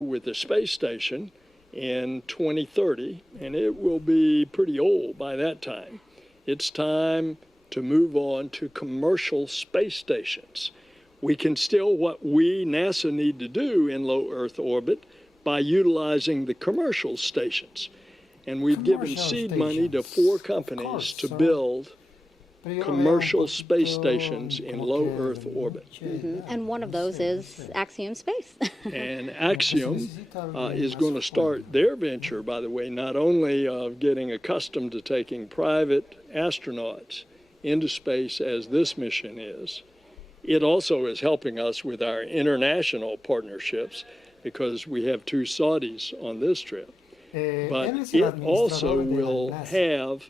with the space station in 2030, and it will be pretty old by that time. It's time to move on to commercial space stations. We can still what we, NASA, need to do in low Earth orbit by utilizing the commercial stations. And we've given seed money to 4 companies to build commercial space stations in low Earth orbit. And one of those is Axiom Space. And Axiom is going to start their venture, by the way, not only of getting accustomed to taking private astronauts into space as this mission is, it also is helping us with our international partnerships because we have 2 Saudis on this trip. But it also will have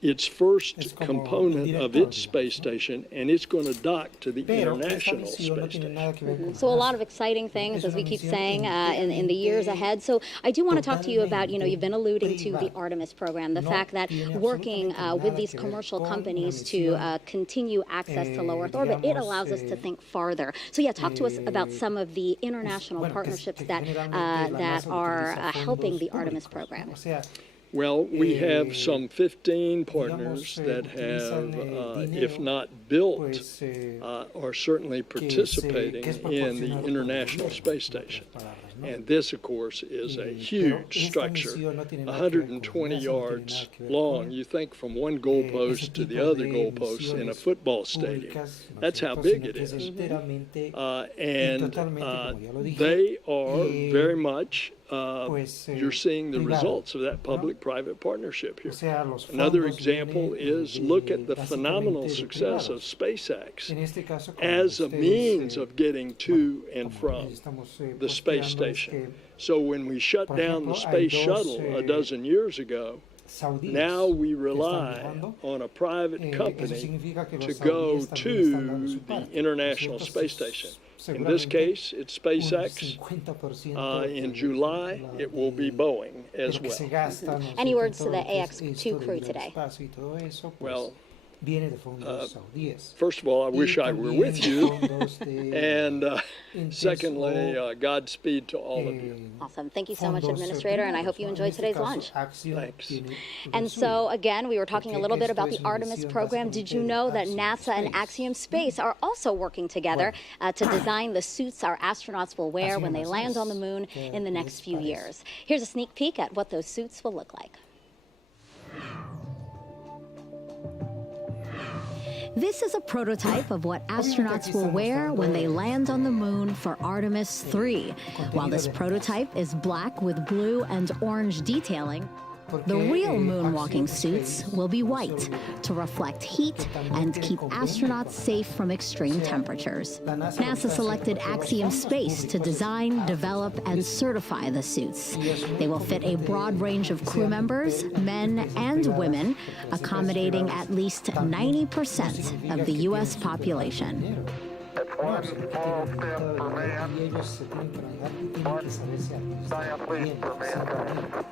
its first component of its space station, and it's going to dock to the International Space Station. So a lot of exciting things, as we keep saying, in the years ahead. So I do want to talk to you about, you've been alluding to the Artemis program, the fact that working with these commercial companies to continue access to low Earth orbit, it allows us to think farther. So yeah, talk to us about some of the international partnerships that, that are helping the Artemis program. Well, we have some 15 partners that have, if not built, are certainly participating in the International Space Station. And this, of course, is a huge structure, 120 yards long. You think from one goalpost to the other goalpost in a football stadium. That's how big it is. And they are very much you're seeing the results of that public-private partnership here. Another example is look at the phenomenal success of SpaceX as a means of getting to and from the space station. So when we shut down the space shuttle a dozen years ago, now we rely on a private company to go to the International Space Station. In this case, it's SpaceX. In July, it will be Boeing as well. Any words to the AX2 crew today? Well, first of all, I wish I were with you. And secondly, Godspeed to all of you. Awesome. Thank you so much, Administrator, and I hope you enjoyed today's lunch. Thanks. And so, again, we were talking a little bit about the Artemis program. Did you know that NASA and Axiom Space are also working together to design the suits our astronauts will wear when they land on the moon in the next few years? Here's a sneak peek at what those suits will look like. This is a prototype of what astronauts will wear when they land on the moon for Artemis 3. While this prototype is black with blue and orange detailing, the real moonwalking suits will be white to reflect heat and keep astronauts safe from extreme temperatures. NASA selected Axiom Space to design, develop, and certify the suits. They will fit a broad range of crew members, men and women, accommodating at least 90% of the U.S. population. It's one small step for man, one giant leap for mankind.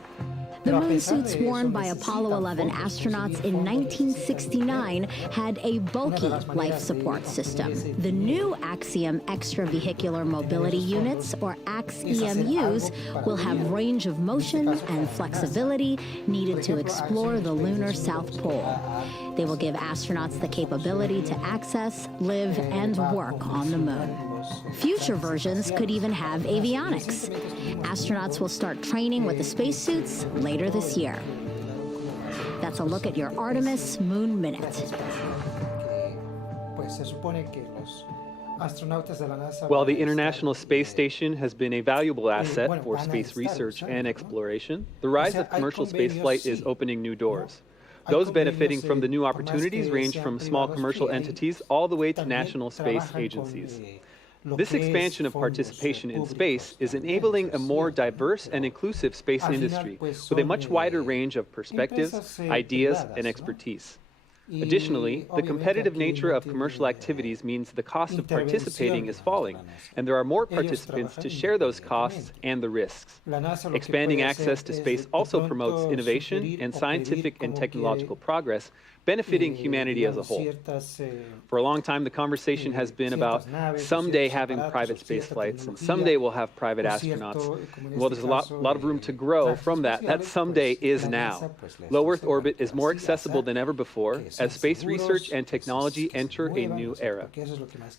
The moon suits worn by Apollo 11 astronauts in 1969 had a bulky life support system. The new Axiom Extravehicular Mobility Units, or AX-EMUs, will have range of motion and flexibility needed to explore the lunar South Pole. They will give astronauts the capability to access, live, and work on the moon. Future versions could even have avionics. Astronauts will start training with the spacesuits later this year. That's a look at your Artemis Moon Minute. While the International Space Station has been a valuable asset for space research and exploration, the rise of commercial spaceflight is opening new doors. Those benefiting from the new opportunities range from small commercial entities all the way to national space agencies. This expansion of participation in space is enabling a more diverse and inclusive space industry with a much wider range of perspectives, ideas, and expertise. Additionally, the competitive nature of commercial activities means the cost of participating is falling, and there are more participants to share those costs and the risks. Expanding access to space also promotes innovation and scientific and technological progress, benefiting humanity as a whole. For a long time, the conversation has been about someday having private space flights, and someday we'll have private astronauts. Well, there's a lot of room to grow from that. That someday is now. Low Earth orbit is more accessible than ever before as space research and technology enter a new era.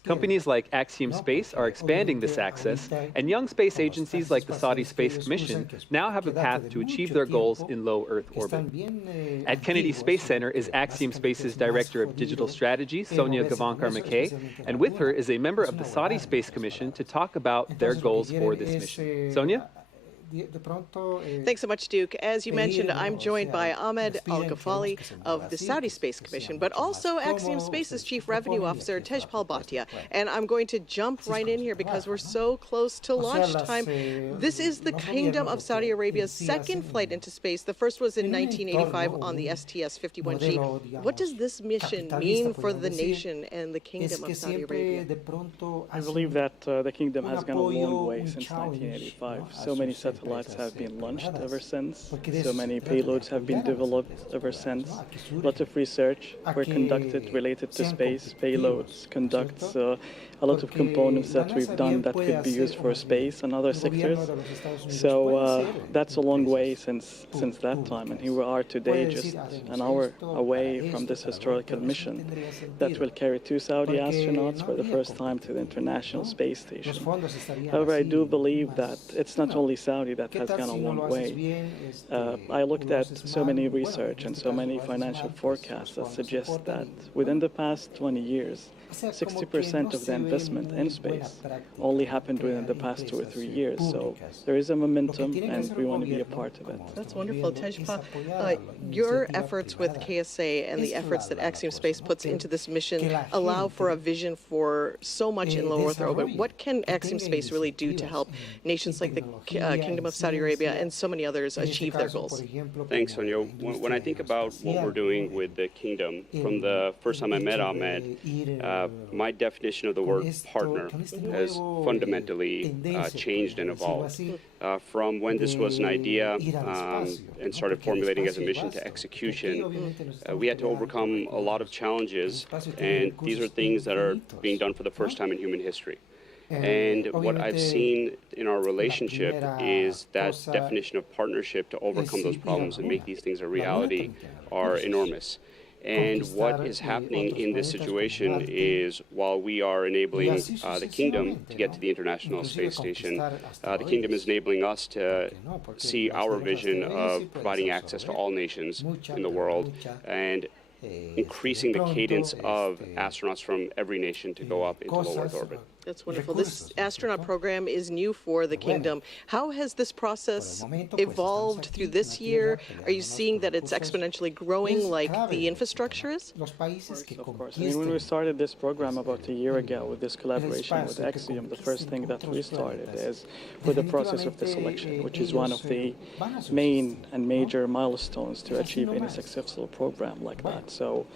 Companies like Axiom Space are expanding this access, and young space agencies like the Saudi Space Commission now have a path to achieve their goals in low Earth orbit. At Kennedy Space Center is Axiom Space's Director of Digital Strategy, Sonia Gavankar-McKay, and with her is a member of the Saudi Space Commission to talk about their goals for this mission. Sonia? Thanks so much, Duke. As you mentioned, I'm joined by Ahmed Al-Ghafali of the Saudi Space Commission, but also Axiom Space's Chief Revenue Officer, Tejpal Bhatia. And I'm going to jump right in here because we're so close to launch time. This is the Kingdom of Saudi Arabia's second flight into space. The first was in 1985 on the STS-51G. What does this mission mean for the nation and the Kingdom of Saudi Arabia? I believe that the kingdom has gone a long way since 1985. So many satellites have been launched ever since. So many payloads have been developed ever since. A lot of research were conducted related to space. Payloads conducts a lot of components that we've done that could be used for space and other sectors. So that's a long way since that time. And here we are today, just an hour away from this historical mission that will carry 2 Saudi astronauts for the first time to the International Space Station. However, I do believe that it's not only Saudi that has gone a long way. I looked at so many research and so many financial forecasts that suggest that within the past 20 years, 60% of the investment in space only happened within the past 2 or 3 years. So there is a momentum, and we want to be a part of it. That's wonderful. Tejpal, your efforts with KSA and the efforts that Axiom Space puts into this mission allow for a vision for so much in low Earth orbit. What can Axiom Space really do to help nations like the Kingdom of Saudi Arabia and so many others achieve their goals? Thanks, Sonia. When I think about what we're doing with the Kingdom, from the first time I met Ahmed, my definition of the word partner has fundamentally changed and evolved. From when this was an idea and started formulating as a mission to execution, we had to overcome a lot of challenges, and these are things that are being done for the first time in human history. And what I've seen in our relationship is that definition of partnership to overcome those problems and make these things a reality are enormous. And what is happening in this situation is, while we are enabling the Kingdom to get to the International Space Station, the Kingdom is enabling us to see our vision of providing access to all nations in the world and increasing the cadence of astronauts from every nation to go up into low Earth orbit. That's wonderful. This astronaut program is new for the Kingdom. How has this process evolved through this year? Are you seeing that it's exponentially growing like the infrastructure is? Of course. I mean, when we started this program about a year ago with this collaboration with Axiom, the first thing that we started is with the process of the selection, which is one of the main and major milestones to achieve any successful program like that. So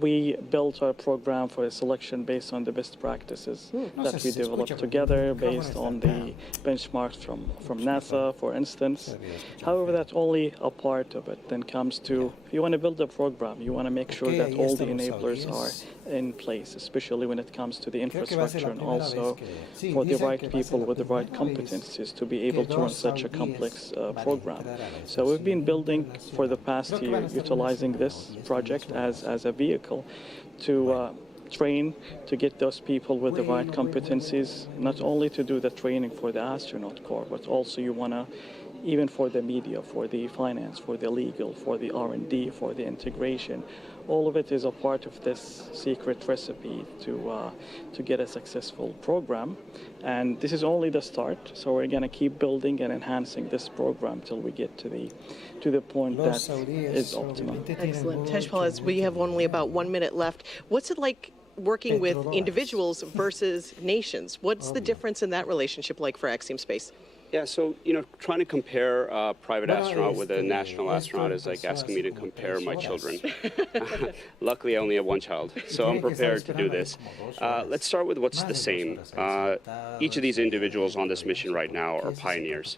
we built our program for a selection based on the best practices that we developed together, based on the benchmarks from NASA, for instance. However, that's only a part of it. Then comes to, if you want to build a program, you want to make sure that all the enablers are in place, especially when it comes to the infrastructure and also for the right people with the right competencies to be able to run such a complex program. So we've been building for the past year, utilizing this project as a vehicle to train, to get those people with the right competencies, not only to do the training for the astronaut corps, but also you want to, even for the media, for the finance, for the legal, for the R&D, for the integration. All of it is a part of this secret recipe to get a successful program. And this is only the start, so we're going to keep building and enhancing this program till we get to the point that is optimum. Excellent. Tejpal, as we have only about 1 minute left, what's it like working with individuals versus nations? What's the difference in that relationship like for Axiom Space? Yeah, so, trying to compare a private astronaut with a national astronaut is like asking me to compare my children. Luckily, I only have one child, so I'm prepared to do this. Let's start with what's the same. Each of these individuals on this mission right now are pioneers.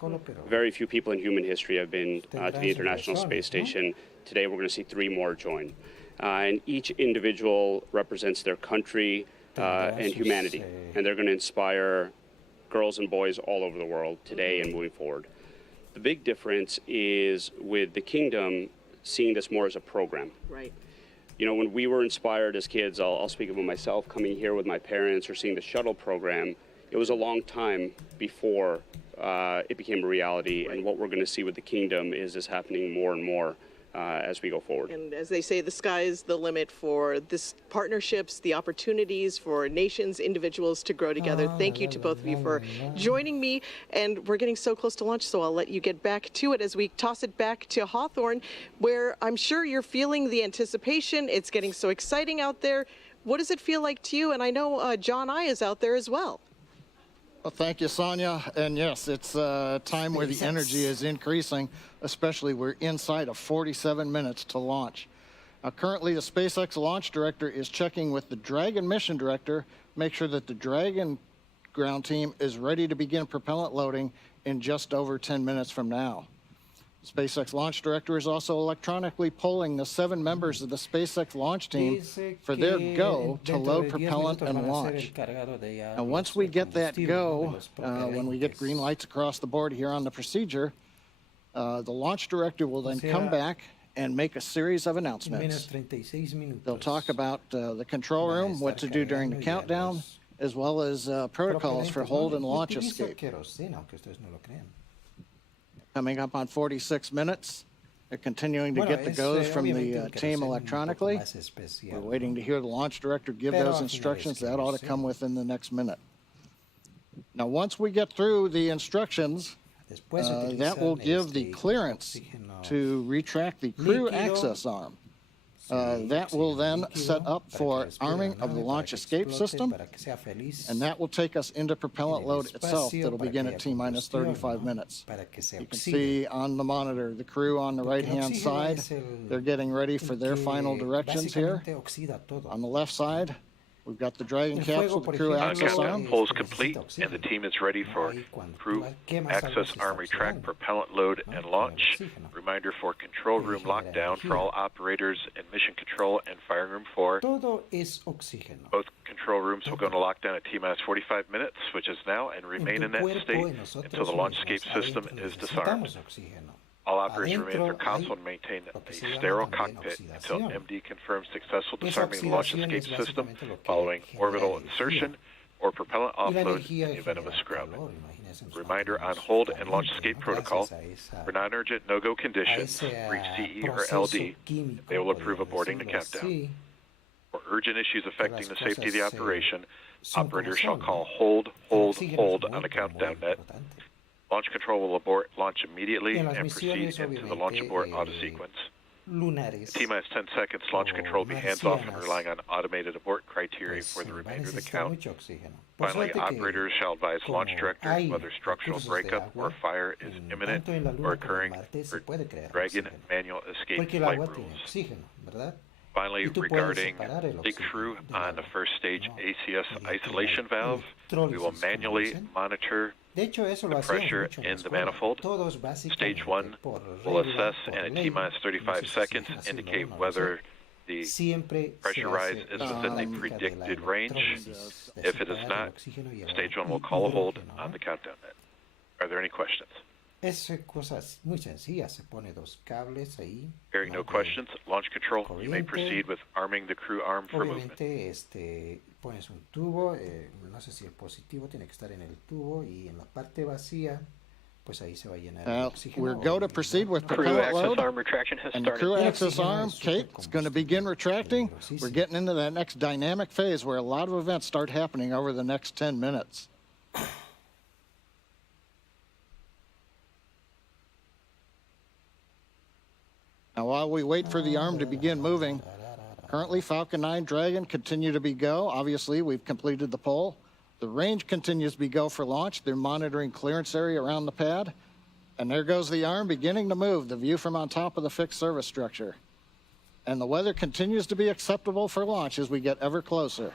Very few people in human history have been to the International Space Station. Today, we're going to see 3 more join. And each individual represents their country and humanity, and they're going to inspire girls and boys all over the world today and moving forward. The big difference is with the Kingdom seeing this more as a program. Right. When we were inspired as kids, I'll speak about myself, coming here with my parents or seeing the shuttle program, it was a long time before it became a reality. And what we're going to see with the Kingdom is this happening more and more as we go forward. And as they say, the sky is the limit for this partnerships, the opportunities for nations, individuals to grow together. Thank you to both of you for joining me. And we're getting so close to launch, so I'll let you get back to it as we toss it back to Hawthorne, where I'm sure you're feeling the anticipation. It's getting so exciting out there. What does it feel like to you? And I know John I is out there as well. Well, thank you, Sonia. And yes, it's a time where the energy is increasing, especially we're inside of 47 minutes to launch. Currently, the SpaceX launch director is checking with the Dragon mission director, make sure that the Dragon ground team is ready to begin propellant loading in just over 10 minutes from now. SpaceX launch director is also electronically polling the 7 members of the SpaceX launch team for their go to load propellant and launch. And once we get that go, when we get green lights across the board here on the procedure, the launch director will then come back and make a series of announcements. They'll talk about the control room, what to do during the countdown, as well as protocols for hold and launch escape. Coming up on 46 minutes. They're continuing to get the goes from the team electronically. We're waiting to hear the launch director give those instructions. That ought to come within the next minute. Now, once we get through the instructions, that will give the clearance to retract the crew access arm. That will then set up for arming of the launch escape system, and that will take us into propellant load itself. That'll begin at T-minus 35 minutes. You can see on the monitor the crew on the right-hand side. They're getting ready for their final directions here. On the left side, we've got the Dragon capsule, the crew access arm. Pull is complete, and the team is ready for crew access arm retract, propellant load, and launch. Reminder for control room lockdown for all operators in mission control and firing room 4. Both control rooms will go into lockdown at T-minus 45 minutes, which is now, and remain in that state until the launch escape system is disarmed. All operators remain at their console and maintain a sterile cockpit until MD confirms successful disarming the launch escape system following orbital insertion or propellant offload in the event of a scrub. Reminder on hold and launch escape protocol. For non-urgent no-go conditions, reach CE or LD. They will approve aborting the countdown. For urgent issues affecting the safety of the operation, operators shall call hold on the countdown net. Launch control will abort launch immediately and proceed into the launch abort auto sequence. T-minus 10 seconds, launch control will be hands-off and relying on automated abort criteria for the remainder of the count. Finally, operators shall advise launch directors whether structural breakup or fire is imminent or occurring for Dragon manual escape flight rules. Finally, regarding the crew on the first stage ACS isolation valve, we will manually monitor the pressure in the manifold. Stage 1 will assess and at T-minus 35 seconds indicate whether the pressure rise is within the predicted range. If it is not, Stage 1 will call a hold on the countdown net. Are there any questions? Hearing no questions, launch control, you may proceed with arming the crew arm for movement. Pones un tubo, no sé si el positivo tiene que estar en el tubo y en la parte vacía, pues ahí se va a llenar el oxígeno. We're going to proceed with propellant load, and the crew access arm, Kate, is going to begin retracting. We're getting into that next dynamic phase where a lot of events start happening over the next 10 minutes. Now, while we wait for the arm to begin moving, currently Falcon 9 Dragon continue to be go. Obviously, we've completed the poll. The range continues to be go for launch. They're monitoring clearance area around the pad. And there goes the arm beginning to move, the view from on top of the fixed service structure. And the weather continues to be acceptable for launch as we get ever closer.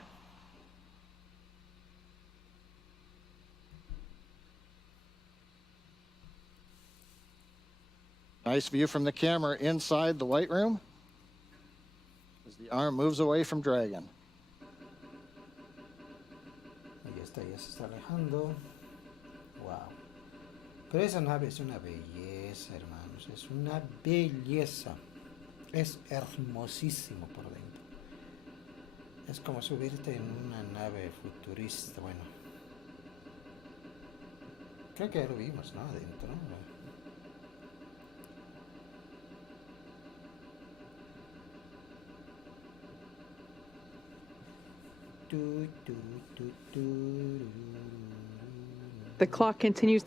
Nice view from the camera inside the white room as the arm moves away from Dragon. Ahí está, ya se está alejando. Wow. Pero esa nave es una belleza, hermanos. Es una belleza. Es hermosísimo por dentro. Es como subirte en una nave futurista. Bueno. Creo que ya lo vimos, ¿no? Adentro. The clock continues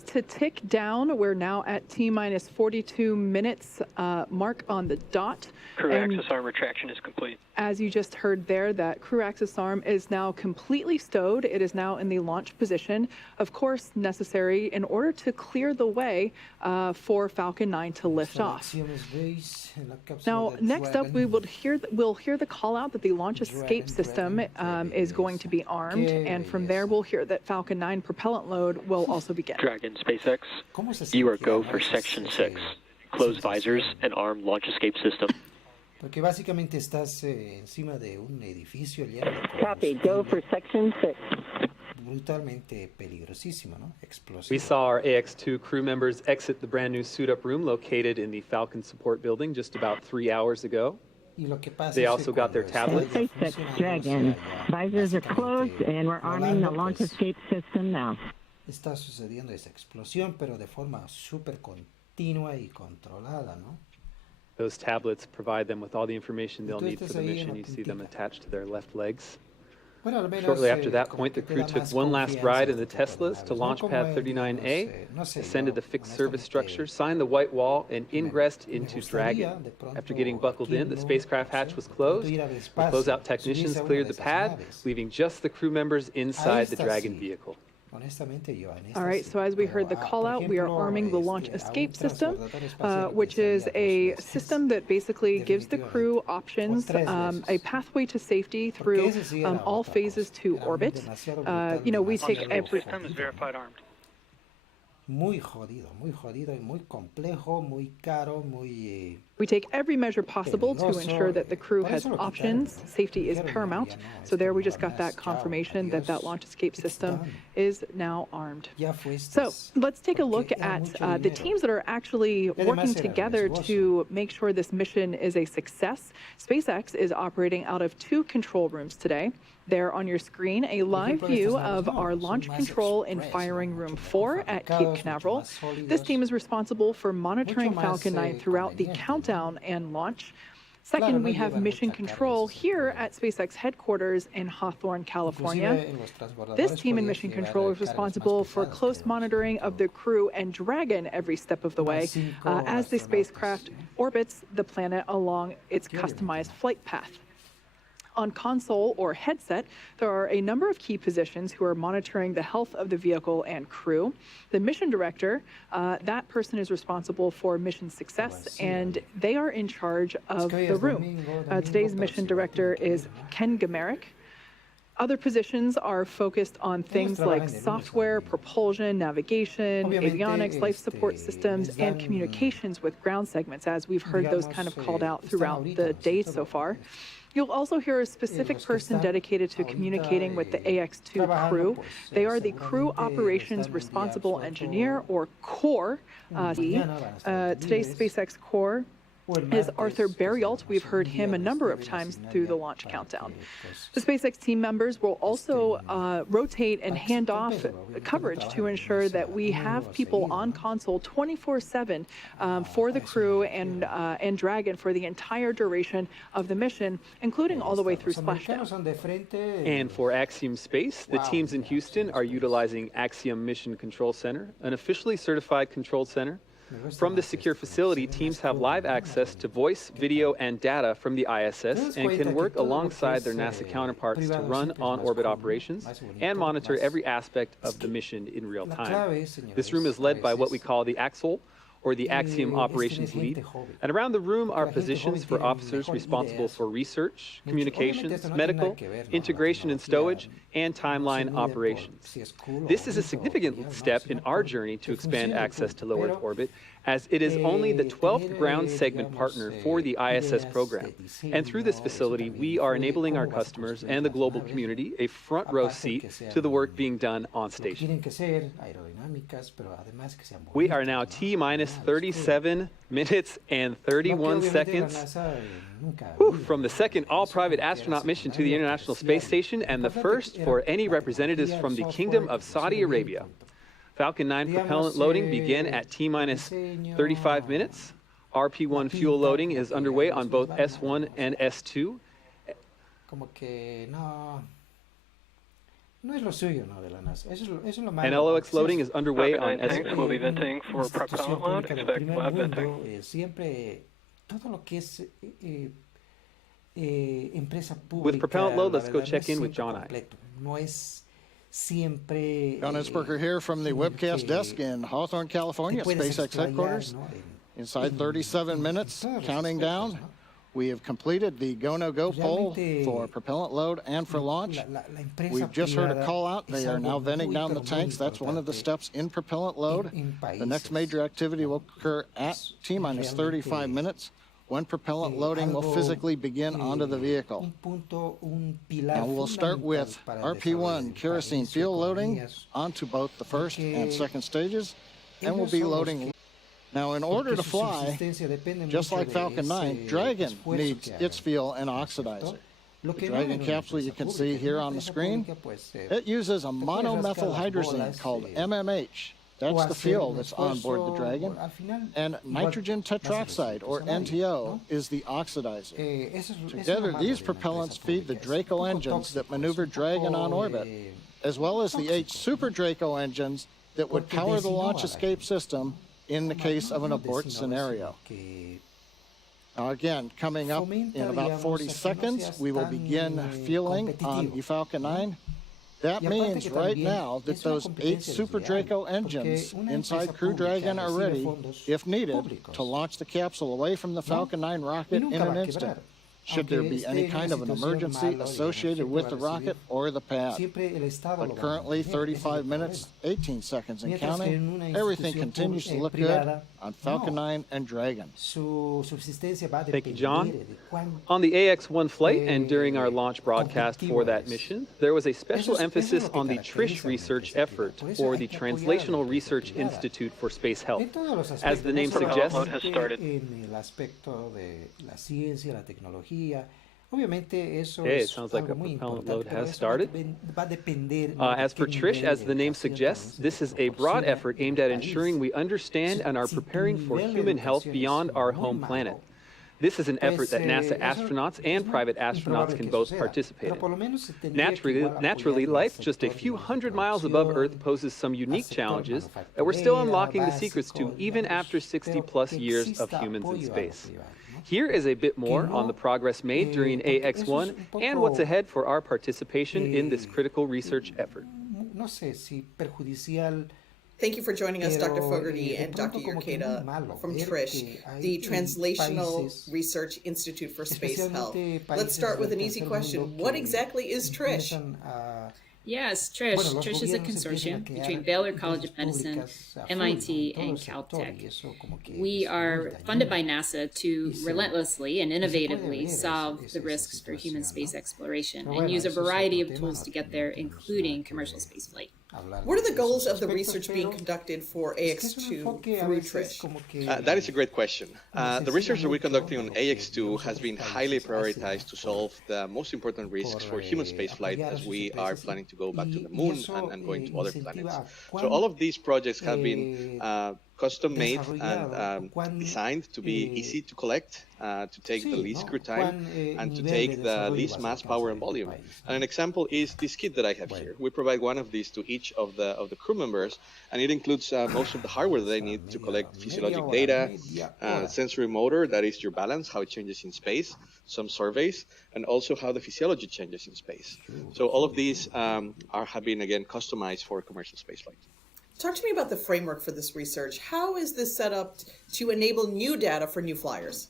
to tick down. We're now at T-minus 42 minutes mark on the dot. Crew access arm retraction is complete. As you just heard there, that crew access arm is now completely stowed. It is now in the launch position, of course necessary in order to clear the way for Falcon 9 to lift off. Now, next up, we'll hear the call out that the launch escape system is going to be armed, and from there we'll hear that Falcon 9 propellant load will also begin. Dragon SpaceX, you are go for Section 6. Close visors and arm launch escape system. Porque básicamente estás encima de un edificio lleno de Copy, go for Section 6. Brutalmente peligrosísimo, ¿no? Explosivo. We saw our AX-2 crew members exit the brand new suit-up room located in the Falcon Support Building just about 3 hours ago. They also got their tablets. SpaceX Dragon, visors are closed and we're arming the launch escape system now. Está sucediendo esa explosión, pero de forma súper continua y controlada, ¿no? Those tablets provide them with all the information they'll need for the mission. You see them attached to their left legs. Shortly after that point, the crew took one last ride in the Teslas to launch pad 39A, ascended the fixed service structure, signed the white wall, and ingressed into Dragon. After getting buckled in, the spacecraft hatch was closed. The closeout technicians cleared the pad, leaving just the crew members inside the Dragon vehicle. All right, so as we heard the call out, we are arming the launch escape system, which is a system that basically gives the crew options, a pathway to safety through all phases to orbit. We take every... System is verified armed. Muy jodido y muy complejo, muy caro, muy... We take every measure possible to ensure that the crew has options. Safety is paramount. So there we just got that confirmation that that launch escape system is now armed. So let's take a look at the teams that are actually working together to make sure this mission is a success. SpaceX is operating out of 2 control rooms today. There on your screen, a live view of our launch control and firing room 4 at Cape Canaveral. This team is responsible for monitoring Falcon 9 throughout the countdown and launch. Second, we have mission control here at SpaceX headquarters in Hawthorne, California. This team in mission control is responsible for close monitoring of the crew and Dragon every step of the way as the spacecraft orbits the planet along its customized flight path. On console or headset, there are a number of key positions who are monitoring the health of the vehicle and crew. The mission director, that person is responsible for mission success, and they are in charge of the room. Today's mission director is Ken Gamerick. Other positions are focused on things like software, propulsion, navigation, avionics, life support systems, and communications with ground segments, as we've heard those kind of called out throughout the day so far. You'll also hear a specific person dedicated to communicating with the AX-2 crew. They are the Crew Operations Responsible Engineer, or CORE. Today's SpaceX CORE is Arthur Berrialt. We've heard him a number of times through the launch countdown. The SpaceX team members will also rotate and hand off coverage to ensure that we have people on console 24/7 for the crew and Dragon for the entire duration of the mission, including all the way through splashdown. And for Axiom Space, the teams in Houston are utilizing Axiom Mission Control Center, an officially certified control center. From the secure facility, teams have live access to voice, video, and data from the ISS and can work alongside their NASA counterparts to run on-orbit operations and monitor every aspect of the mission in real time. This room is led by what we call the AXOL, or the Axiom Operations Lead, and around the room are positions for officers responsible for research, communications, medical, integration and stowage, and timeline operations. This is a significant step in our journey to expand access to low Earth orbit, as it is only the 12th ground segment partner for the ISS program. And through this facility, we are enabling our customers and the global community a front row seat to the work being done on station. We are now T-minus 37 minutes and 31 seconds from the second all-private astronaut mission to the International Space Station and the first for any representatives from the Kingdom of Saudi Arabia. Falcon 9 propellant loading began at T-minus 35 minutes. RP-1 fuel loading is underway on both S1 and S2. And LOX loading is underway on S1. We'll be venting for propellant load. Expect lab venting. With propellant load, let's go check in with John I. John Innsbrucker here from the webcast desk in Hawthorne, California, SpaceX headquarters. Inside 37 minutes, counting down, we have completed the go-no-go poll for propellant load and for launch. We've just heard a call out. They are now venting down the tanks. That's one of the steps in propellant load. The next major activity will occur at T-minus 35 minutes, when propellant loading will physically begin onto the vehicle. Now we'll start with RP-1 kerosene fuel loading onto both the first and second stages, and we'll be loading. Now in order to fly, just like Falcon 9, Dragon needs its fuel and oxidizer. The Dragon capsule you can see here on the screen, it uses a monomethyl hydrazine called MMH. That's the fuel that's on board the Dragon. And nitrogen tetroxide, or NTO, is the oxidizer. Together, these propellants feed the Draco engines that maneuver Dragon on orbit, as well as the 8 Super Draco engines that would power the launch escape system in the case of an abort scenario. Now again, coming up in about 40 seconds, we will begin fueling on the Falcon 9. That means right now that those 8 Super Draco engines inside Crew Dragon are ready, if needed, to launch the capsule away from the Falcon 9 rocket in an instant, should there be any kind of an emergency associated with the rocket or the pad. But currently, 35 minutes, 18 seconds and counting, everything continues to look good on Falcon 9 and Dragon. Thank you, John. On the AX-1 flight and during our launch broadcast for that mission, there was a special emphasis on the TRISH research effort, or the Translational Research Institute for Space Health. As the name suggests, it sounds like a propellant load has started. As for TRISH, as the name suggests, this is a broad effort aimed at ensuring we understand and are preparing for human health beyond our home planet. This is an effort that NASA astronauts and private astronauts can both participate in. Naturally, life just a few hundred miles above Earth poses some unique challenges that we're still unlocking the secrets to even after 60-plus years of humans in space. Here is a bit more on the progress made during AX-1 and what's ahead for our participation in this critical research effort. Thank you for joining us, Dr. Fogarty and Dr. Urqueta from TRISH, the Translational Research Institute for Space Health. Let's start with an easy question. What exactly is TRISH? Yes, TRISH. TRISH is a consortium between Baylor College of Medicine, MIT, and Caltech. We are funded by NASA to relentlessly and innovatively solve the risks for human space exploration and use a variety of tools to get there, including commercial spaceflight. What are the goals of the research being conducted for AX-2 through TRISH? That is a great question. The research that we're conducting on AX-2 has been highly prioritized to solve the most important risks for human spaceflight as we are planning to go back to the moon and going to other planets. So all of these projects have been custom-made and designed to be easy to collect, to take the least crew time, and to take the least mass, power, and volume. And an example is this kit that I have here. We provide one of these to each of the crew members, and it includes most of the hardware that they need to collect physiologic data, sensory motor, that is your balance, how it changes in space, some surveys, and also how the physiology changes in space. So all of these have been, again, customized for commercial spaceflight. Talk to me about the framework for this research. How is this set up to enable new data for new flyers?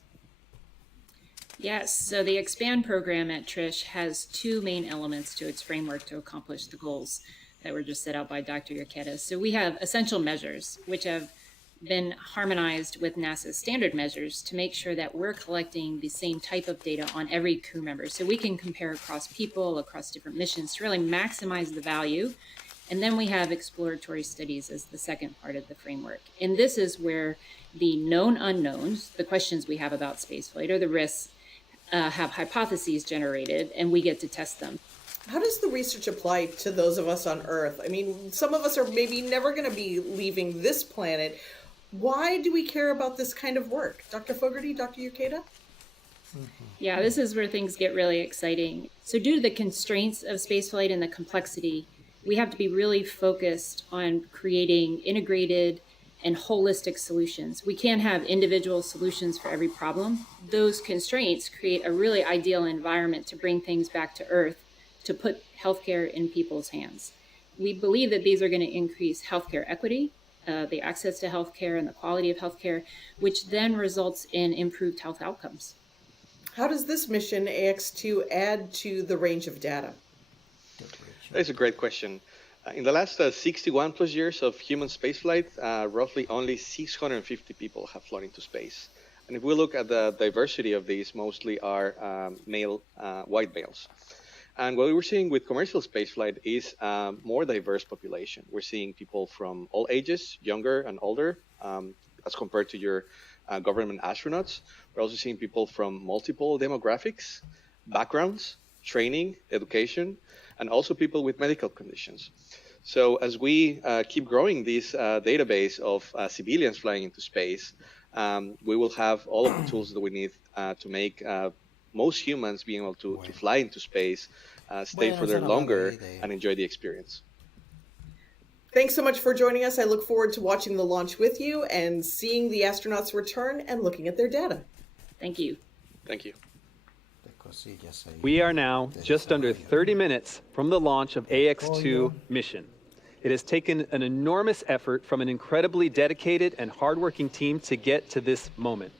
Yes, so the EXPAND program at Trish has two main elements to its framework to accomplish the goals that were just set out by Dr. Urqueta. So we have essential measures, which have been harmonized with NASA's standard measures to make sure that we're collecting the same type of data on every crew member. So we can compare across people, across different missions to really maximize the value. And then we have exploratory studies as the second part of the framework. And this is where the known unknowns, the questions we have about spaceflight or the risks, have hypotheses generated, and we get to test them. How does the research apply to those of us on Earth? I mean, some of us are maybe never going to be leaving this planet. Why do we care about this kind of work? Dr. Fogarty, Dr. Urqueta? Yeah, this is where things get really exciting. So due to the constraints of spaceflight and the complexity, we have to be really focused on creating integrated and holistic solutions. We can't have individual solutions for every problem. Those constraints create a really ideal environment to bring things back to Earth, to put healthcare in people's hands. We believe that these are going to increase healthcare equity, the access to healthcare and the quality of healthcare, which then results in improved health outcomes. How does this mission, AX2, add to the range of data? That's a great question. In the last 61 plus years of human spaceflight, roughly only 650 people have flown into space. And if we look at the diversity of these, mostly are male, white males. And what we're seeing with commercial spaceflight is a more diverse population. We're seeing people from all ages, younger and older, as compared to your government astronauts. We're also seeing people from multiple demographics, backgrounds, training, education, and also people with medical conditions. So as we keep growing this database of civilians flying into space, we will have all of the tools that we need to make most humans being able to fly into space, stay further longer, and enjoy the experience. Thanks so much for joining us. I look forward to watching the launch with you and seeing the astronauts return and looking at their data. Thank you. Thank you. We are now just under 30 minutes from the launch of AX2 mission. It has taken an enormous effort from an incredibly dedicated and hardworking team to get to this moment.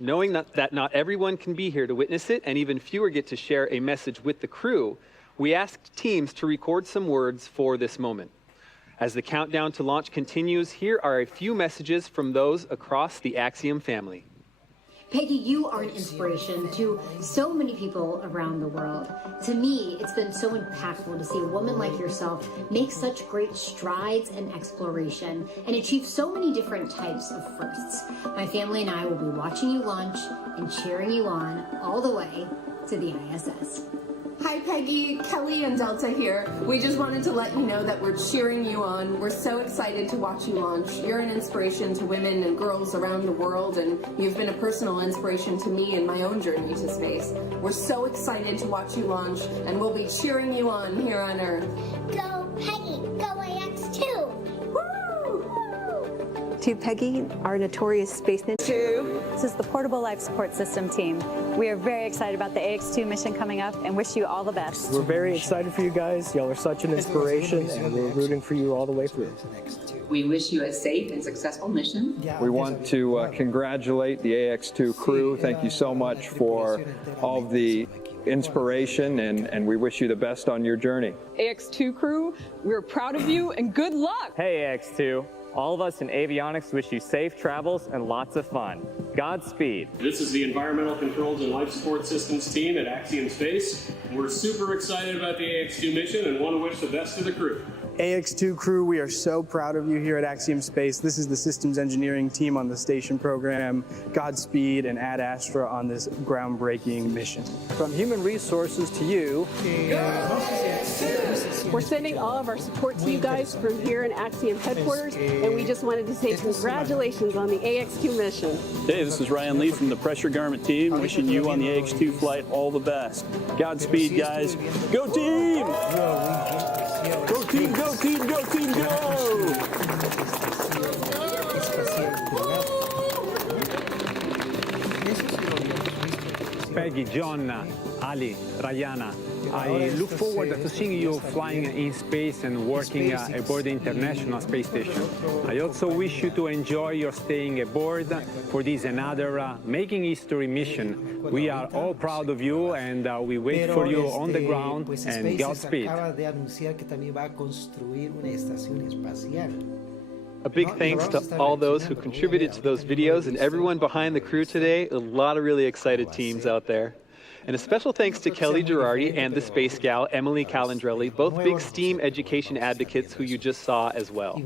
Knowing that not everyone can be here to witness it, and even fewer get to share a message with the crew, we asked teams to record some words for this moment. As the countdown to launch continues, here are a few messages from those across the Axiom family. Peggy, you are an inspiration to so many people around the world. To me, it's been so impactful to see a woman like yourself make such great strides in exploration and achieve so many different types of firsts. My family and I will be watching you launch and cheering you on all the way to the ISS. Hi Peggy, Kelly and Delta here. We just wanted to let you know that we're cheering you on. We're so excited to watch you launch. You're an inspiration to women and girls around the world, and you've been a personal inspiration to me in my own journey to space. We're so excited to watch you launch, and we'll be cheering you on here on Earth. Go Peggy, go AX2! To Peggy, our notorious space ninja. This is the Portable Life Support System team. We are very excited about the AX2 mission coming up and wish you all the best. We're very excited for you guys. Y'all are such an inspiration, and we're rooting for you all the way through. We wish you a safe and successful mission. We want to congratulate the AX2 crew. Thank you so much for all of the inspiration, and we wish you the best on your journey. AX2 crew, we're proud of you and good luck. Hey AX2, all of us in avionics wish you safe travels and lots of fun. Godspeed. This is the Environmental Controls and Life Support Systems team at Axiom Space. We're super excited about the AX2 mission and want to wish the best to the crew. AX2 crew, we are so proud of you here at Axiom Space. This is the systems engineering team on the station program. Godspeed and Ad Astra on this groundbreaking mission. From human resources to you. We're sending all of our support to you guys from here in Axiom headquarters, and we just wanted to say congratulations on the AX2 mission. Hey, this is Ryan Lee from the Pressure Garment team, wishing you on the AX2 flight all the best. Godspeed, guys. Go team! Go team, go team, go team, go! Peggy, John, Ali, Rayana, I look forward to seeing you flying in space and working aboard the International Space Station. I also wish you to enjoy your staying aboard for this another Making History mission. We are all proud of you and we wait for you on the ground, and Godspeed. A big thanks to all those who contributed to those videos and everyone behind the crew today. A lot of really excited teams out there. And a special thanks to Kelly Girardi and the Space Gal, Emily Calandrelli, both big STEAM education advocates who you just saw as well.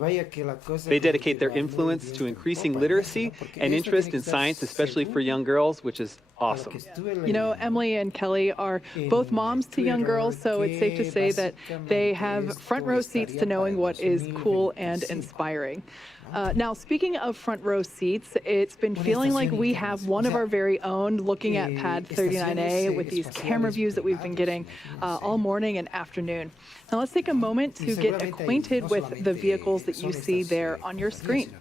They dedicate their influence to increasing literacy and interest in science, especially for young girls, which is awesome. You know, Emily and Kelly are both moms to young girls, so it's safe to say that they have front row seats to knowing what is cool and inspiring. Now, speaking of front row seats, it's been feeling like we have one of our very own looking at Pad 39A with these camera views that we've been getting all morning and afternoon. Now, let's take a moment to get acquainted with the vehicles that you see there on your screen.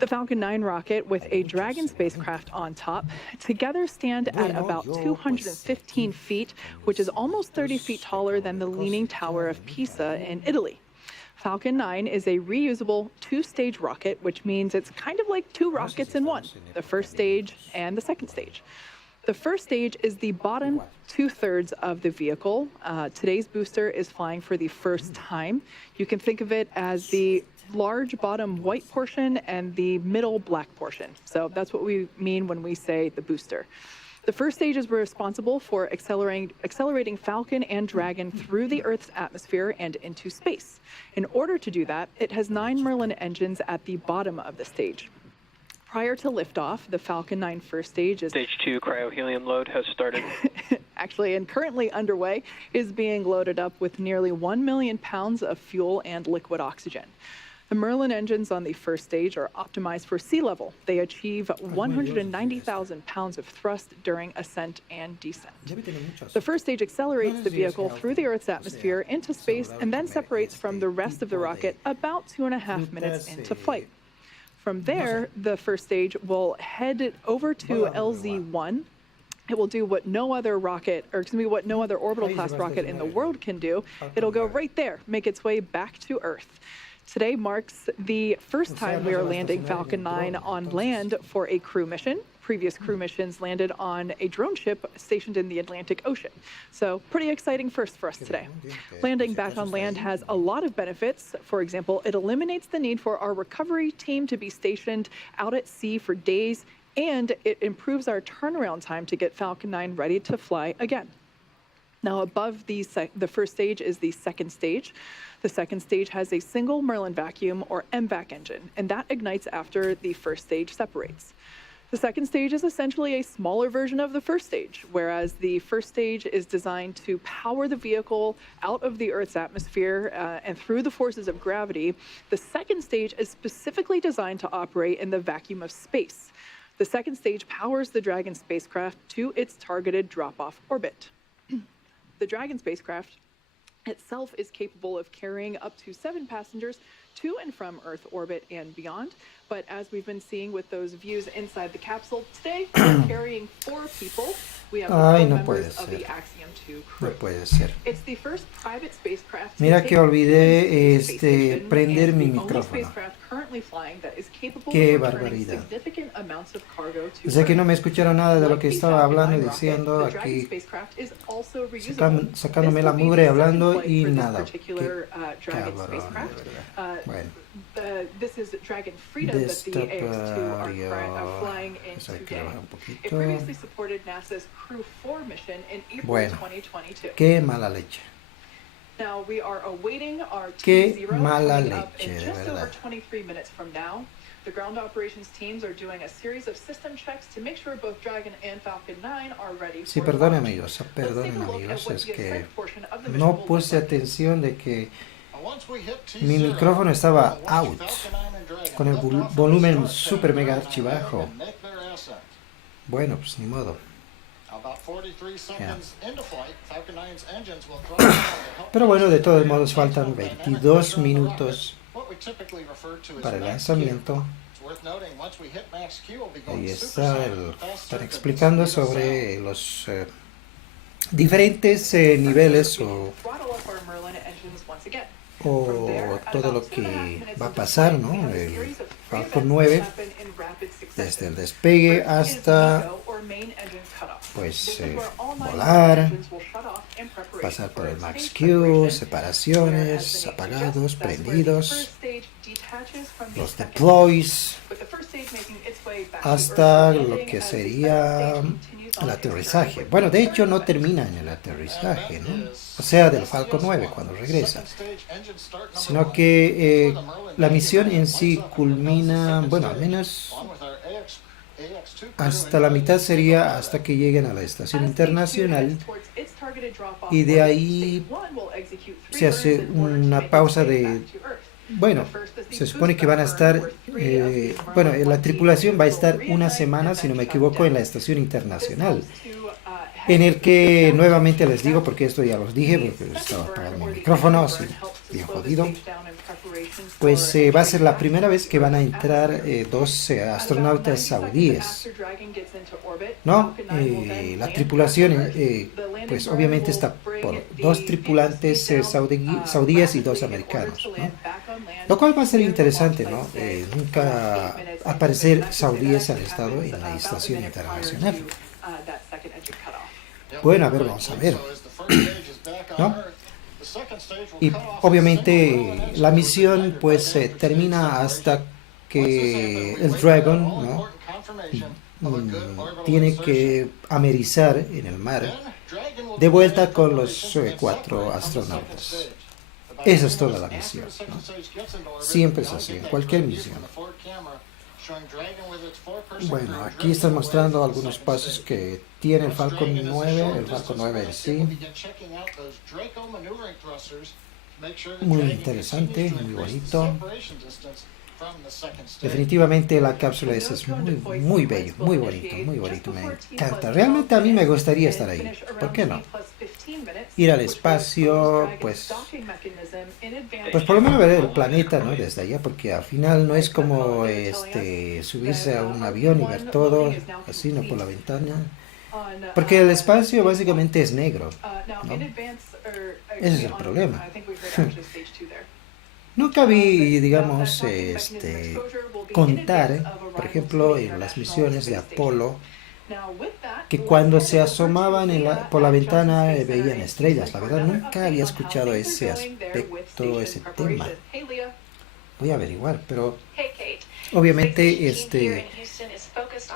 The Falcon 9 rocket with a Dragon spacecraft on top together stand at about 215 feet, which is almost 30 feet taller than the Leaning Tower of Pisa in Italy. Falcon 9 is a reusable two-stage rocket, which means it's kind of like two rockets in one, the first stage and the second stage. The first stage is the bottom two-thirds of the vehicle. Today's booster is flying for the first time. You can think of it as the large bottom white portion and the middle black portion. So that's what we mean when we say the booster. The first stage is responsible for accelerating Falcon and Dragon through the Earth's atmosphere and into space. In order to do that, it has 9 Merlin engines at the bottom of the stage. Prior to liftoff, the Falcon 9 first stage is... Stage 2 cryohelium load has started. Actually, and currently underway, is being loaded up with nearly 1 million pounds of fuel and liquid oxygen. The Merlin engines on the first stage are optimized for sea level. They achieve 190,000 pounds of thrust during ascent and descent. The first stage accelerates the vehicle through the Earth's atmosphere into space and then separates from the rest of the rocket about 2.5 minutes into flight. From there, the first stage will head over to LZ-1. It will do what no other rocket, or excuse me, what no other orbital class rocket in the world can do. It'll go right there, make its way back to Earth. Today marks the first time we are landing Falcon 9 on land for a crew mission. Previous crew missions landed on a drone ship stationed in the Atlantic Ocean. So pretty exciting first for us today. Landing back on land has a lot of benefits. For example, it eliminates the need for our recovery team to be stationed out at sea for days, and it improves our turnaround time to get Falcon 9 ready to fly again. Now, above the first stage is the second stage. The second stage has a single Merlin vacuum, or MVAC engine, and that ignites after the first stage separates. The second stage is essentially a smaller version of the first stage, whereas the first stage is designed to power the vehicle out of the Earth's atmosphere and through the forces of gravity. The second stage is specifically designed to operate in the vacuum of space. The second stage powers the Dragon spacecraft to its targeted drop-off orbit. The Dragon spacecraft itself is capable of carrying up to 7 passengers to and from Earth orbit and beyond. But as we've been seeing with those views inside the capsule today, we're carrying 4 people. We have the members of the Axiom 2 crew. No puede ser. It's the first private spacecraft. Mira que olvidé prender mi micrófono. Qué barbaridad. Sé que no me escucharon nada de lo que estaba hablando y diciendo aquí, sacándome la mugre hablando y nada. Qué cabrón, de verdad. Bueno. This is Dragon Freedom that the AX2 are flying into today. It previously supported NASA's Crew 4 mission in April 2022. Qué mala leche. Qué mala leche, de verdad. The ground operations teams are doing a series of system checks to make sure both Dragon and Falcon 9 are ready Sí, for perdonen launch. amigos, es que no puse atención de que mi micrófono estaba out, con el volumen super mega archibajo. Bueno, pues ni modo. Yeah. Pero bueno, de todos modos faltan 22 minutos para el lanzamiento. Ahí está, están explicando sobre los diferentes niveles o todo lo que va a pasar, ¿no? El Falcon 9, desde el despegue hasta pues volar, pasar por el Max Q, separaciones, apagados, prendidos, los deploys, hasta lo que sería el aterrizaje. Bueno, de hecho no termina en el aterrizaje, ¿no? O sea, del Falcon 9 cuando regresa, sino que la misión en sí culmina, bueno, al menos hasta la mitad sería hasta que lleguen a la estación internacional, y de ahí se hace una pausa de, bueno, se supone que van a estar, bueno, la tripulación va a estar una semana, si no me equivoco, en la estación internacional, en el que nuevamente les digo, porque esto ya los dije, porque estaba apagando mi micrófono, así bien jodido, pues va a ser la primera vez que van a entrar dos astronautas saudíes, ¿no? La tripulación, pues obviamente está por dos tripulantes saudíes y dos americanos, ¿no? Lo cual va a ser interesante, ¿no? Nunca al parecer saudíes han estado en la estación internacional. Bueno, a ver, vamos a ver, ¿no? Y obviamente la misión pues termina hasta que el Dragon, ¿no? Tiene que amerizar en el mar de vuelta con los 4 astronautas. Esa es toda la misión, ¿no? Siempre es así, en cualquier misión. Bueno, aquí están mostrando algunos pasos que tiene el Falcon 9, el Falcon 9 en sí. Muy interesante, muy bonito. Definitivamente la cápsula esa es muy bello, muy bonito, me encanta. Realmente a mí me gustaría estar ahí, ¿por qué no? Ir al espacio, pues por lo menos ver el planeta, ¿no? Desde allá, porque al final no es como subirse a un avión y ver todo así, ¿no? Por la ventana. Porque el espacio básicamente es negro, ¿no? Ese es el problema. Nunca vi, digamos, contar, por ejemplo, en las misiones de Apolo, que cuando se asomaban por la ventana veían estrellas. La verdad, nunca había escuchado ese aspecto, ese tema. Voy a averiguar, pero obviamente,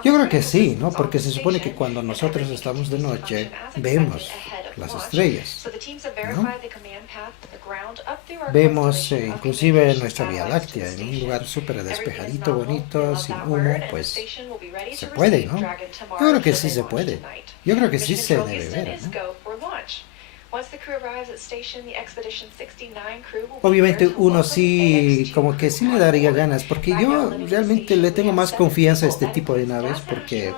yo creo que sí, ¿no? Porque se supone que cuando nosotros estamos de noche, vemos las estrellas, ¿no? Vemos inclusive nuestra Vía Láctea en un lugar súper despejadito, bonito, sin humo, pues se puede, ¿no? Yo creo que sí se puede. Yo creo que sí se debe ver, ¿no? Obviamente uno sí, como que sí le daría ganas, porque yo realmente le tengo más confianza a este tipo de naves, porque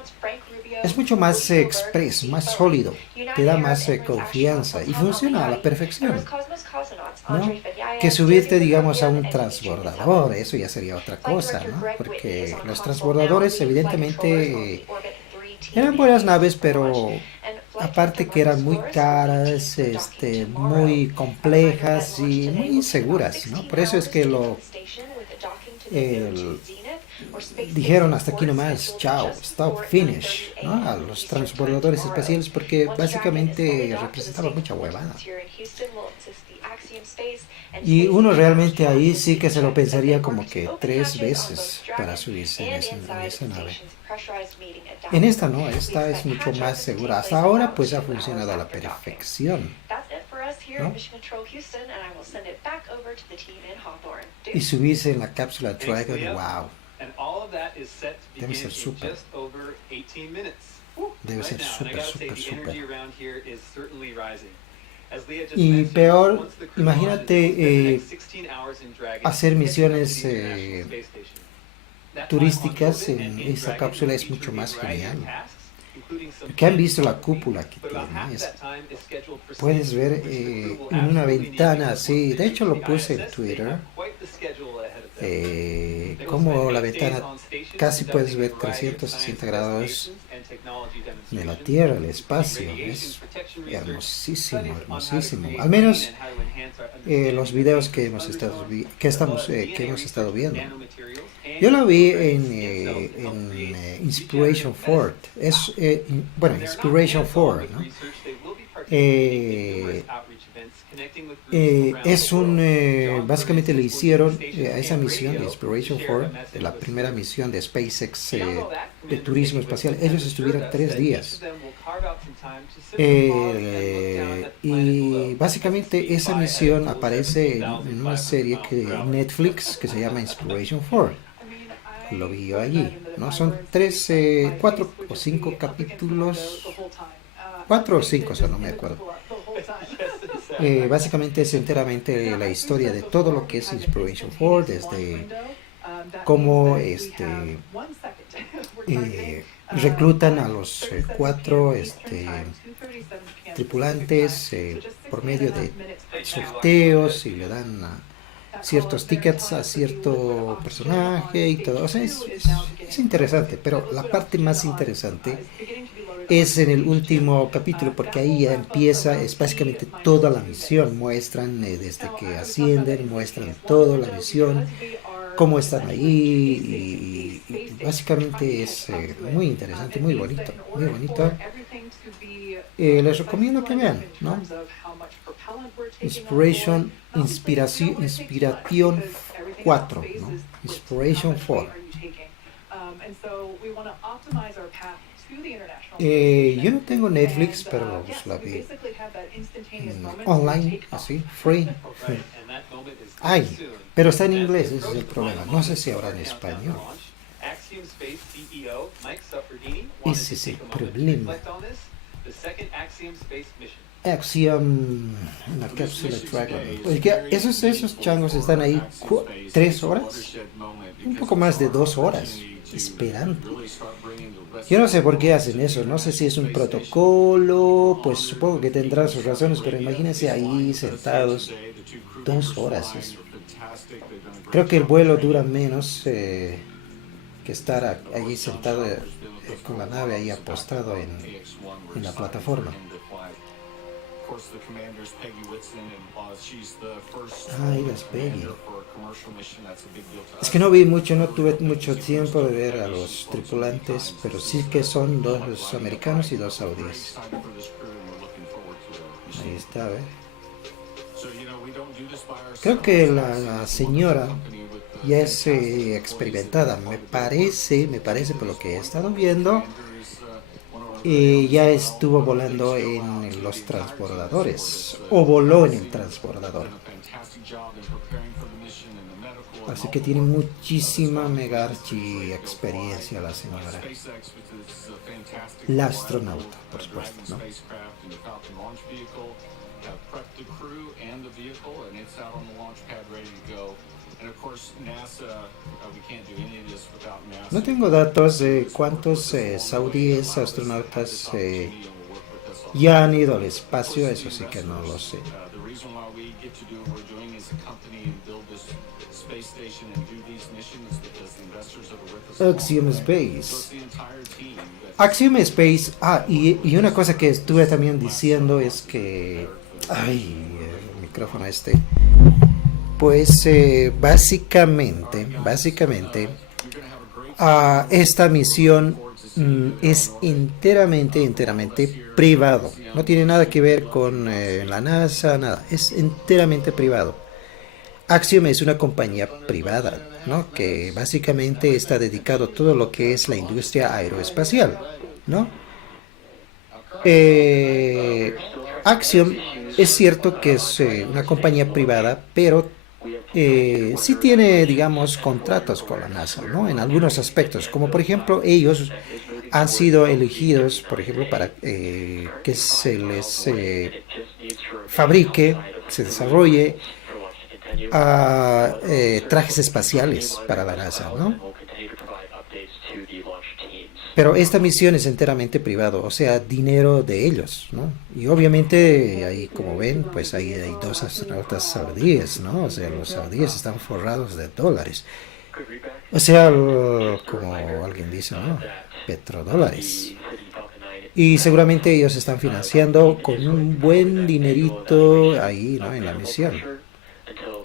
es mucho más express, más sólido, te da más confianza y funciona a la perfección, ¿no? Que subirte, digamos, a un transbordador, eso ya sería otra cosa, ¿no? Porque los transbordadores evidentemente eran buenas naves, pero aparte que eran muy caras, muy complejas y muy inseguras, ¿no? Por eso es que dijeron hasta aquí nomás, chao, stop, finish, ¿no? A los transbordadores espaciales, porque básicamente representaba mucha huevada. Y uno realmente ahí sí que se lo pensaría como que 3 veces para subirse en esa nave. En esta no, esta es mucho más segura. Hasta ahora pues ha funcionado a la perfección. ¿no? Y subirse en la cápsula Dragon, wow. Debe ser súper. Debe ser súper. Y peor, imagínate hacer misiones turísticas en esa cápsula, es mucho más genial. Que han visto la cúpula que tiene, puedes ver en una ventana así, de hecho lo puse en Twitter, como la ventana casi puedes ver 360 grados de la Tierra, el espacio, es hermosísimo, al menos los videos que hemos estado viendo. Yo lo vi en Inspiration 4, Inspiration 4, ¿no? Básicamente le hicieron a esa misión de Inspiration 4, de la primera misión de SpaceX de turismo espacial, ellos estuvieron 3 días. Y básicamente esa misión aparece en una serie en Netflix que se llama Inspiration 4. Lo vi yo allí, ¿no? Son 4 o 5 capítulos, 4 o 5 son, no me acuerdo. Básicamente es enteramente la historia de todo lo que es Inspiration 4, desde cómo reclutan a los 4 tripulantes por medio de sorteos y le dan ciertos tickets a cierto personaje y todo. O sea, es interesante, pero la parte más interesante es en el último capítulo, porque ahí ya empieza, es básicamente toda la misión. Muestran desde que ascienden, muestran toda la misión, cómo están ahí, y básicamente es muy interesante, muy bonito, muy bonito. Les recomiendo que vean, ¿no? Inspiration 4, ¿no? Inspiration 4. Yo no tengo Netflix, pero pues la vi online, así, free. Ay, pero está en inglés, ese es el problema. No sé si habrá en español. Ese es el problema. Axiom, la cápsula Dragon. Esos changos están ahí 3 horas, un poco más de 2 horas, esperando. Yo no sé por qué hacen eso, no sé si es un protocolo, pues supongo que tendrán sus razones, pero imagínense ahí sentados 2 horas. Creo que el vuelo dura menos que estar allí sentado con la nave ahí apostado en la plataforma. Ay, las Peggy. Es que no tuve mucho tiempo de ver a los tripulantes, pero sí que son 2 americanos y 2 saudíes. Ahí está, ¿eh? Creo que la señora ya es experimentada, me parece por lo que he estado viendo. Ya estuvo volando en los transbordadores, o voló en el transbordador. Así que tiene muchísima mega archi experiencia la señora. La astronauta, por supuesto, ¿no? No tengo datos de cuántos saudíes astronautas ya han ido al espacio, eso sí que no lo sé. Axiom Space. Axiom Space. Y una cosa que estuve también diciendo es que... Ay, el micrófono pues básicamente esta misión es enteramente privado. No tiene nada que ver con la NASA, nada. Es enteramente privado. Axiom es una compañía privada, ¿no? Que básicamente está dedicado a todo lo que es la industria aeroespacial, ¿no? Axiom es cierto que es una compañía privada, pero sí tiene, digamos, contratos con la NASA, ¿no? En algunos aspectos, como por ejemplo ellos han sido elegidos, por ejemplo, para que se les fabrique, se desarrolle trajes espaciales para la NASA, ¿no? Pero esta misión es enteramente privado, o sea, dinero de ellos, ¿no? Y obviamente ahí, como ven, pues ahí hay dos astronautas saudíes, ¿no? O sea, los saudíes están forrados de dólares. O sea, como alguien dice, ¿no? Petrodólares. Y seguramente ellos están financiando con un buen dinerito ahí, ¿no? En la misión.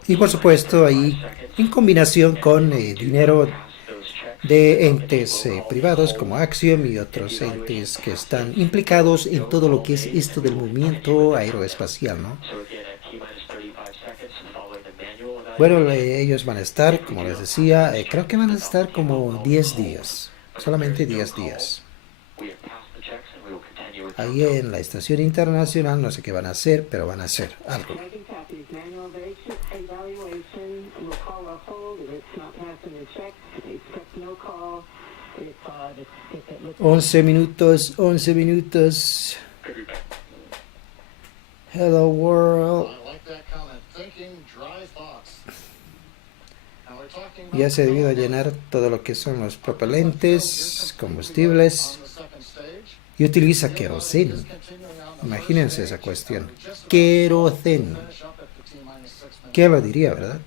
Y por supuesto ahí, en combinación con dinero de entes privados como Axiom y otros entes que están implicados en todo lo que es esto del movimiento aeroespacial, ¿no? Bueno, ellos van a estar, como les decía, creo que van a estar como 10 días, solamente 10 días. Ahí en la estación internacional, no sé qué van a hacer, pero van a hacer algo. 11 minutos, 11 minutos. Hello world. Ya se ha debido llenar todo lo que son los propelentes, combustibles. Y utiliza queroseno. Imagínense esa cuestión. Queroseno. ¿Quién lo diría, verdad?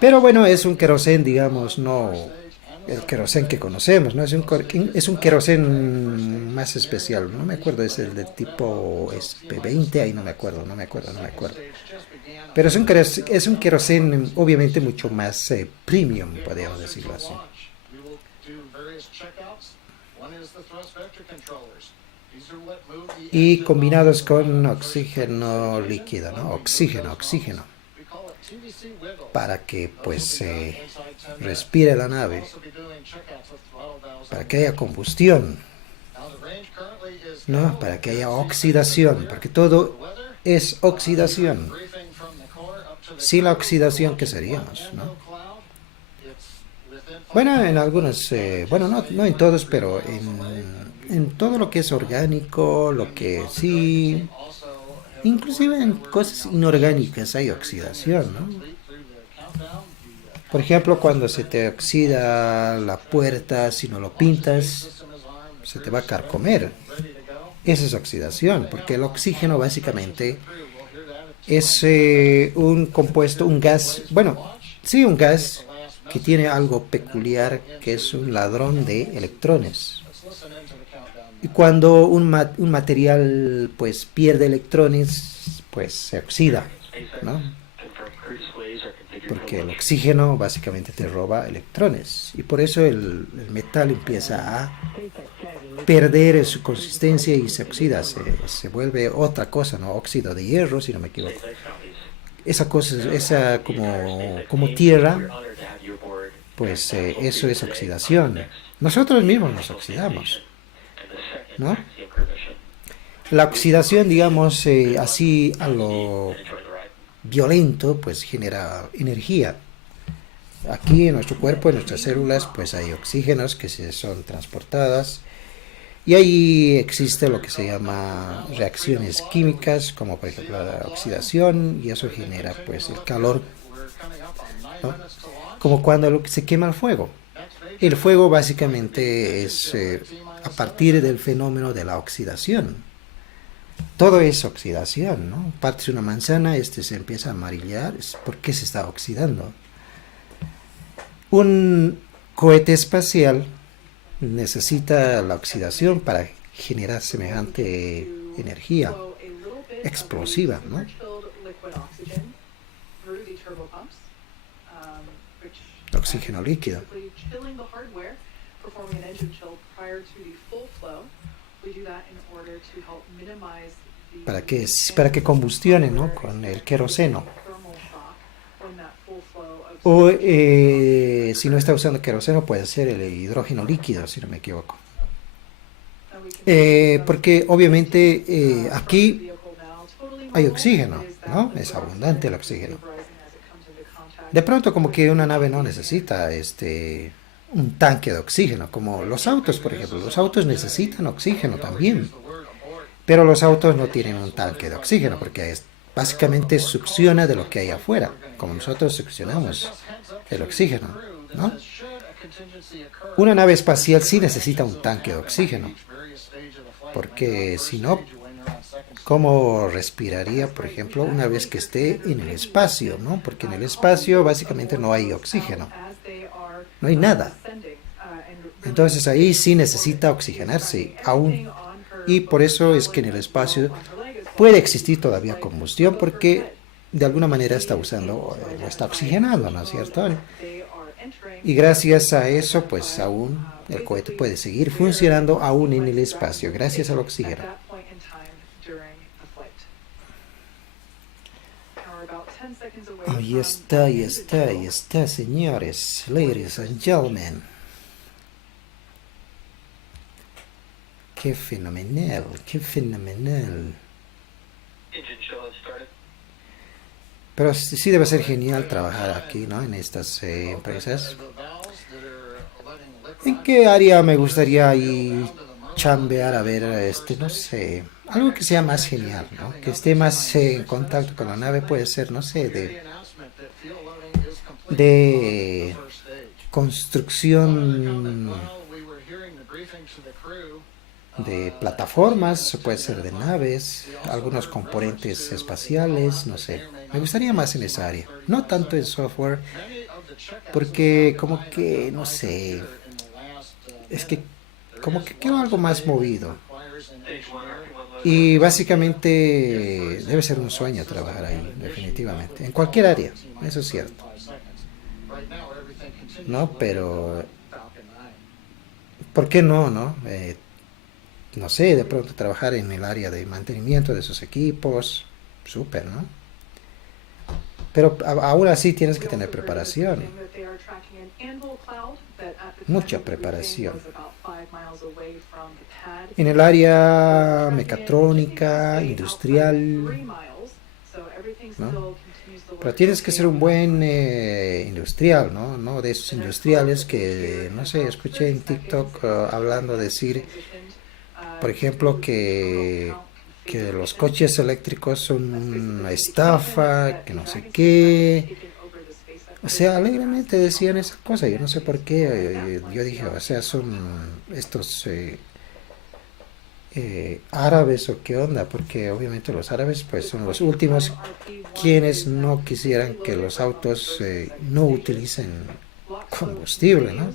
Pero bueno, es un queroseno, digamos, no el queroseno que conocemos, ¿no? Es un queroseno más especial. No me acuerdo, es el de tipo SP20, ahí no me acuerdo. Pero es un queroseno obviamente mucho más premium, podríamos decirlo así. Y combinados con oxígeno líquido, ¿no? Oxígeno. Para que pues respire la nave, para que haya combustión, ¿no? Para que haya oxidación, porque todo es oxidación. Sin la oxidación, ¿qué seríamos, no? Bueno, en algunos, bueno, no en todos, pero en todo lo que es orgánico, lo que sí, inclusive en cosas inorgánicas hay oxidación, ¿no? Por ejemplo, cuando se te oxida la puerta, si no lo pintas, se te va a carcomer. Esa es oxidación, porque el oxígeno básicamente es un compuesto, un gas, bueno, sí, un gas que tiene algo peculiar, que es un ladrón de electrones. Y cuando un material pues pierde electrones, pues se oxida, ¿no? Porque el oxígeno básicamente te roba electrones. Y por eso el metal empieza a perder su consistencia y se oxida, se vuelve otra cosa, ¿no? Óxido de hierro, si no me equivoco. Esa cosa, esa como tierra, pues eso es oxidación. Nosotros mismos nos oxidamos, ¿no? La oxidación, digamos, así a lo violento, pues genera energía. Aquí en nuestro cuerpo, en nuestras células, pues hay oxígenos que son transportadas y ahí existe lo que se llama reacciones químicas, como por ejemplo la oxidación, y eso genera pues el calor, ¿no? Como cuando se quema el fuego. El fuego básicamente es a partir del fenómeno de la oxidación. Todo es oxidación, ¿no? Partes una manzana, se empieza a amarillar, es porque se está oxidando. Un cohete espacial necesita la oxidación para generar semejante energía explosiva, ¿no? Oxígeno líquido. Para que combustione, ¿no? Con el queroseno. O si no está usando queroseno, puede ser el hidrógeno líquido, si no me equivoco. Porque obviamente aquí hay oxígeno, ¿no? Es abundante el oxígeno. De pronto como que una nave no necesita un tanque de oxígeno, como los autos, por ejemplo. Los autos necesitan oxígeno también, pero los autos no tienen un tanque de oxígeno porque básicamente succiona de lo que hay afuera, como nosotros succionamos el oxígeno, ¿no? Una nave espacial sí necesita un tanque de oxígeno, porque si no, ¿cómo respiraría, por ejemplo, una vez que esté en el espacio, ¿no? Porque en el espacio básicamente no hay oxígeno, no hay nada. Entonces ahí sí necesita oxigenarse aún. Y por eso es que en el espacio puede existir todavía combustión, porque de alguna manera está lo está oxigenando, ¿no es cierto? Y gracias a eso, pues aún el cohete puede seguir funcionando aún en el espacio, gracias al oxígeno. Ahí está, señores, ladies and gentlemen. Qué fenomenal, qué fenomenal. Pero sí debe ser genial trabajar aquí, ¿no? En estas empresas. ¿En qué área me gustaría ahí chambear? A ver, no sé, algo que sea más genial, ¿no? Que esté más en contacto con la nave, puede ser, no sé, de construcción de plataformas, puede ser de naves, algunos componentes espaciales, no sé. Me gustaría más en esa área, no tanto en software, porque como que, no sé, es que como que quiero algo más movido. Y básicamente debe ser un sueño trabajar ahí, definitivamente, en cualquier área, eso es cierto. No, pero ¿por qué no, no? No sé, de pronto trabajar en el área de mantenimiento de esos equipos, súper, ¿no? Pero aún así tienes que tener preparación, mucha preparación. En el área mecatrónica, industrial, ¿no? Pero tienes que ser un buen industrial, ¿no? No de esos industriales que, no sé, escuché en TikTok hablando, decir, por ejemplo, que los coches eléctricos son una estafa, que no sé qué. O sea, alegremente decían esa cosa, yo no sé por qué. Yo dije, o sea, son estos árabes o qué onda, porque obviamente los árabes pues son los últimos quienes no quisieran que los autos no utilicen combustible, ¿no?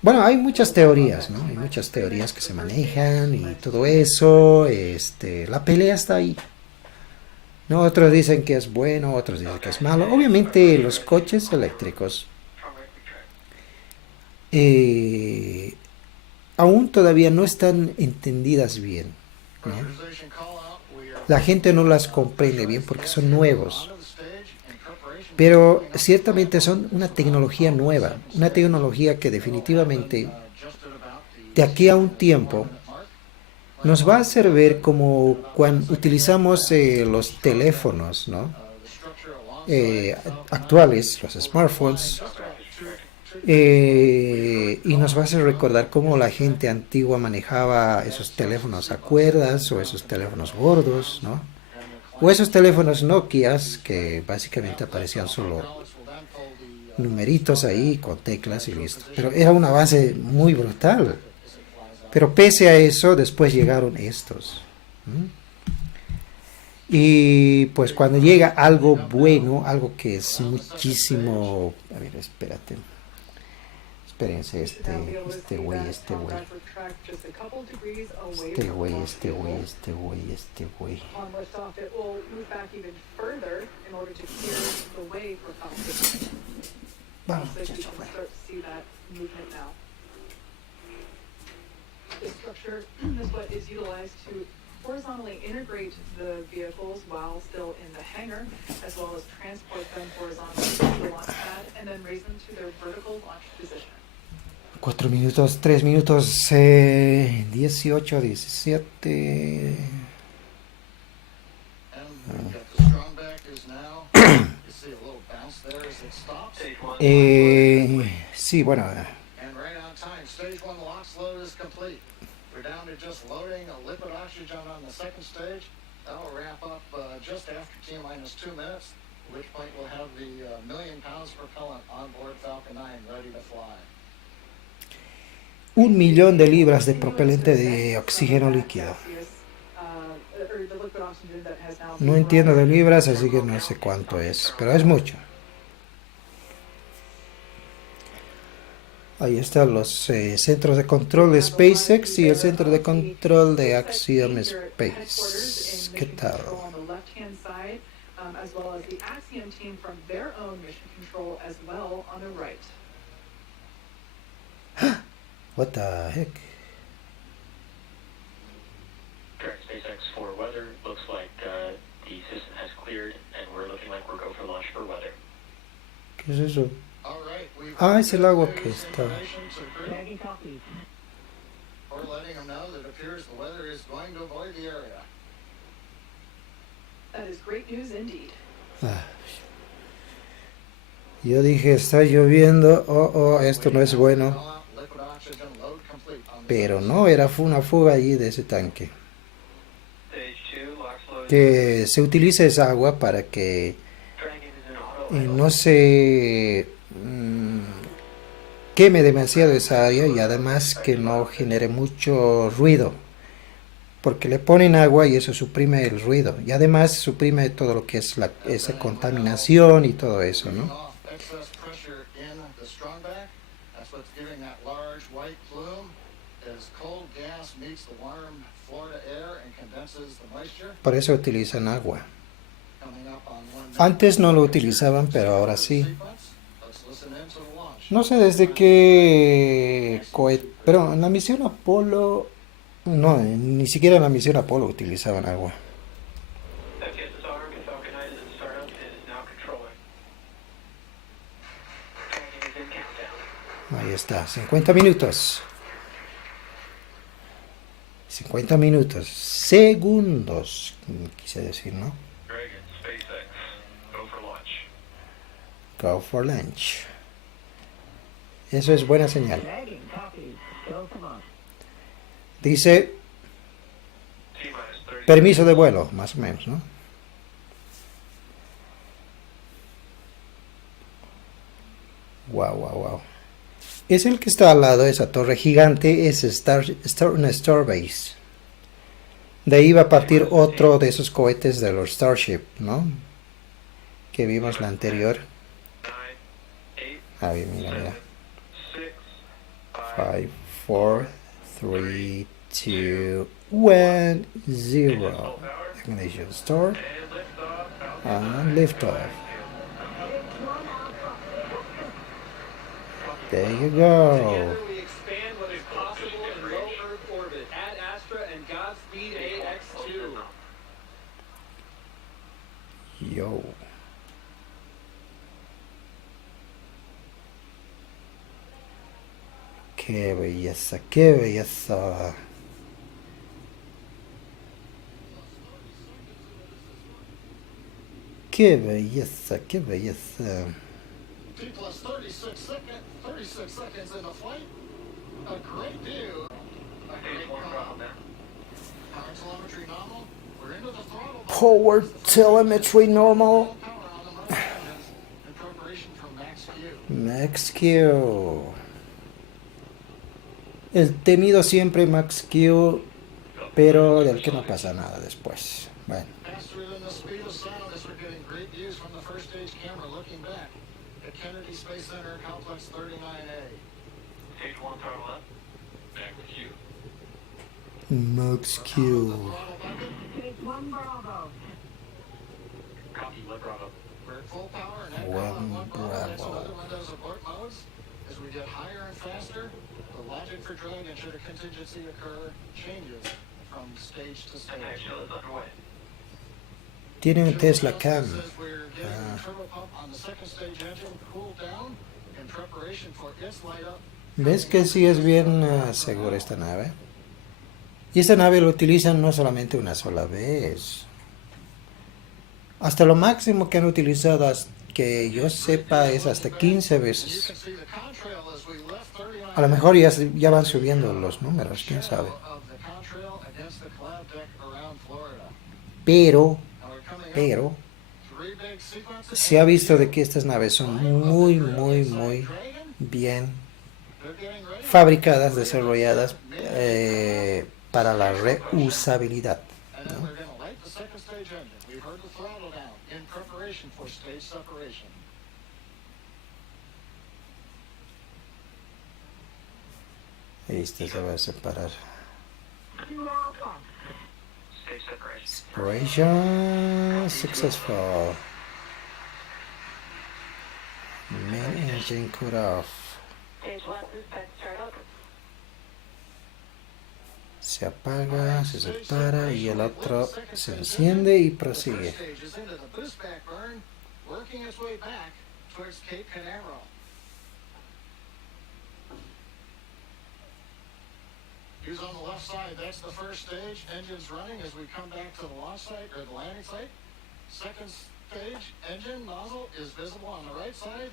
Bueno, hay muchas teorías, ¿no? Hay muchas teorías que se manejan y todo eso, la pelea está ahí, ¿no? Otros dicen que es bueno, otros dicen que es malo. Obviamente los coches eléctricos aún todavía no están entendidas bien, ¿no? La gente no las comprende bien porque son nuevos. Pero ciertamente son una tecnología nueva, una tecnología que definitivamente de aquí a un tiempo nos va a hacer ver como cuando utilizamos los teléfonos, ¿no? Actuales, los smartphones, y nos va a hacer recordar cómo la gente antigua manejaba esos teléfonos a cuerdas o esos teléfonos gordos, ¿no? O esos teléfonos Nokias que básicamente aparecían solo numeritos ahí con teclas y listo. Pero era una base muy brutal. Pero pese a eso, después llegaron estos. Y pues cuando llega algo bueno, algo que es muchísimo... A ver, espérate. Espérense, este güey. Vamos, muchacho, fuera. This structure is what is utilized to horizontally integrate the vehicles while still in the hangar, as well as transport them horizontally to the launch pad and then raise them to their vertical launch position. 4 minutos, 3 minutos, 18, 17. Sí, bueno. We're down to just loading a liquid oxygen on the second stage. That'll wrap up just after T-minus 2 minutes, at which point we'll have the million pounds propellant on board Falcon 9 ready to fly. 1 millón de libras de propelente de oxígeno líquido. No entiendo de libras, así que no sé cuánto es, pero es mucho. Ahí están los centros de control de SpaceX y el centro de control de Axiom Space. ¿Qué tal? What the heck? SpaceX for weather. Looks like the system has cleared and we're looking like we're go for launch for weather. ¿Qué es eso? Ah, es el agua que está. Ah. Yo dije, está lloviendo, esto no es bueno. Pero no, fue una fuga allí de ese tanque. Que se utiliza esa agua para que no se queme demasiado esa área y además que no genere mucho ruido, porque le ponen agua y eso suprime el ruido y además suprime todo lo que es esa contaminación y todo eso, ¿no? Por eso utilizan agua. Antes no lo utilizaban, pero ahora sí. No sé desde qué cohete, pero en la misión Apolo, no, ni siquiera en la misión Apolo utilizaban agua. Ahí está, 50 minutos. 50 minutos, segundos, quise decir, ¿no? Go for lunch. Eso es buena señal. Dice permiso de vuelo, más o menos, ¿no? Wow, wow, wow. Es el que está al lado de esa torre gigante, es una Starbase. De ahí va a partir otro de esos cohetes de los Starship, ¿no? Que vimos la anterior. Ah, bien, mira, mira. 5, 4, 3, 2, 1, 0. Ignition start. And liftoff. There you go. We expand what is possible in low Earth orbit. Ad Astra and Godspeed AX2. Yo. Qué belleza, qué belleza. Qué belleza, qué belleza. T plus 36 seconds in the flight. A great view. Power telemetry normal. We're into the throttle. Power telemetry normal. In preparation for max Q. Max Q. El temido siempre Max Q, pero del que no pasa nada después. Bueno. Faster than the speed of sound as we're getting great views from the first stage camera looking back at Kennedy Space Center Complex 39A. Stage 1 throttle up. Back with you. Max Q. Stage 1 Bravo. Copy, let Bravo. We're at full power and at one Bravo. That's another Windows abort modes. As we get higher and faster, the logic for drag and should a contingency occur changes from stage to stage. Tiene un Tesla Cam. We're getting the turbo pump on the second stage engine cooled down in preparation for its light up ¿Ves que sí es bien segura esta nave? Y esta nave lo utilizan no solamente una sola vez. Hasta lo máximo que han utilizado, que yo sepa, es hasta 15 veces. A lo mejor ya van subiendo los números, quién sabe. Pero, se ha visto de que estas naves son muy bien fabricadas, desarrolladas para la reusabilidad, ¿no? Este se va a separar. Separation successful. Main engine cut off. Se apaga, se separa y el otro se enciende y prosigue. He's on the left side. That's the first stage. Engines running as we come back to the launch site or the landing site. Second stage, engine nozzle is visible on the right side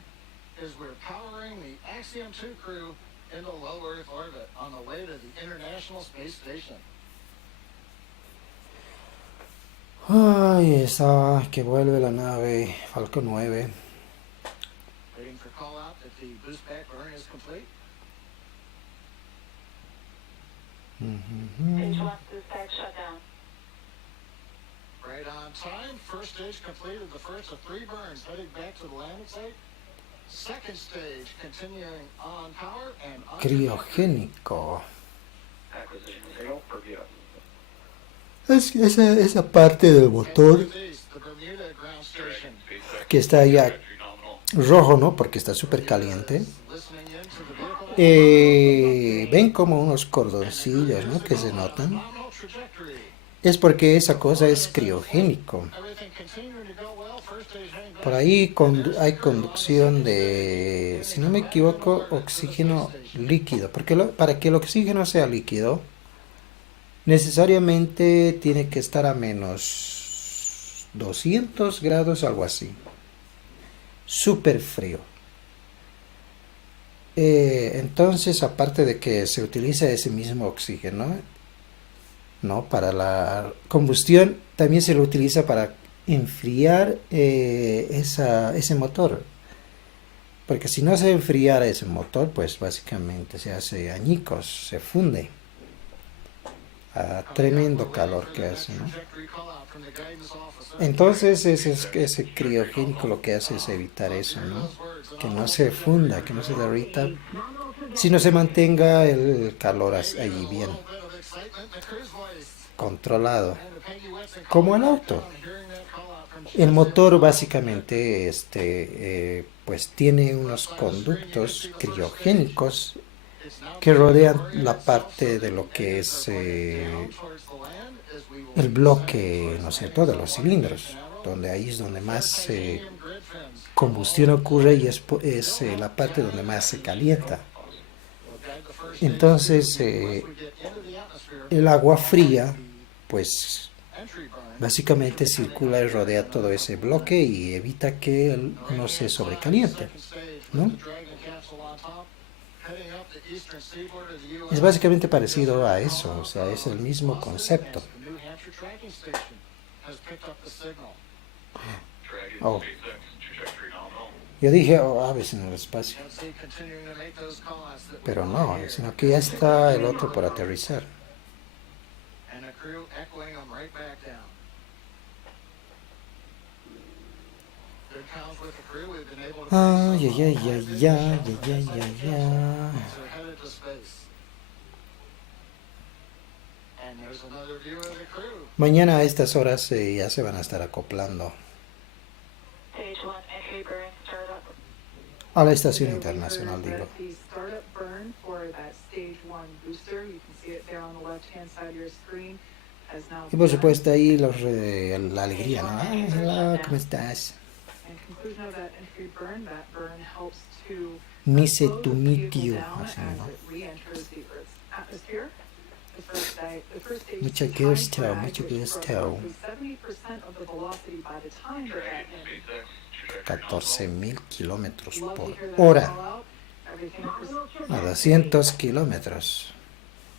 as we're powering the Axiom 2 crew into low Earth orbit on the way to the International Space Station. Ay, esa que vuelve la nave Falcon 9. Waiting for call out that the boost back burn is complete. Mm-hmm. Right on time. First stage completed the first of 3 burns, heading back to the landing site. Second stage continuing on power and on Criogénico. Esa parte del motor que está ya rojo, ¿no? Porque está súper caliente. Ven como unos cordoncillos, ¿no? Que se notan. Es porque esa cosa es criogénico. Por ahí hay conducción de, si no me equivoco, oxígeno líquido. Porque para que el oxígeno sea líquido, necesariamente tiene que estar a menos 200 grados, algo así. Súper frío. Entonces, aparte de que se utiliza ese mismo oxígeno, ¿no? Para la combustión, también se lo utiliza para enfriar ese motor. Porque si no se enfriara ese motor, pues básicamente se hace añicos, se funde. A tremendo calor que hace, ¿no? Entonces ese criogénico lo que hace es evitar eso, ¿no? Que no se funda, que no se derrita, sino se mantenga el calor allí bien controlado, como el auto. El motor básicamente pues tiene unos conductos criogénicos que rodean la parte de lo que es el bloque, ¿no es cierto?, de los cilindros, donde ahí es donde más combustión ocurre y es la parte donde más se calienta. Entonces el agua fría pues básicamente circula y rodea todo ese bloque y evita que no se sobrecaliente, ¿no? Es básicamente parecido a eso, o sea, es el mismo concepto. Oh. Yo dije, aves en el espacio. Pero no, sino que ya está el otro por aterrizar. Ay, ay, ay, ay, ay, ay, ay, ay. Mañana a estas horas ya se van a estar acoplando a la estación internacional, digo. Y por supuesto ahí la alegría, ¿no? Hola, ¿cómo estás? And conclusion of that entry burn, that burn helps to Nice slow to the meet vehicle you. down Así, as ¿no? it re-enters the Earth's atmosphere. The first stage Mucho is gusto, high drag, mucho which gusto. roughly 70% of the velocity by the time you're at end. 14.000 kilómetros Love to por hear that hora. call out. Everything is A 200 kilómetros.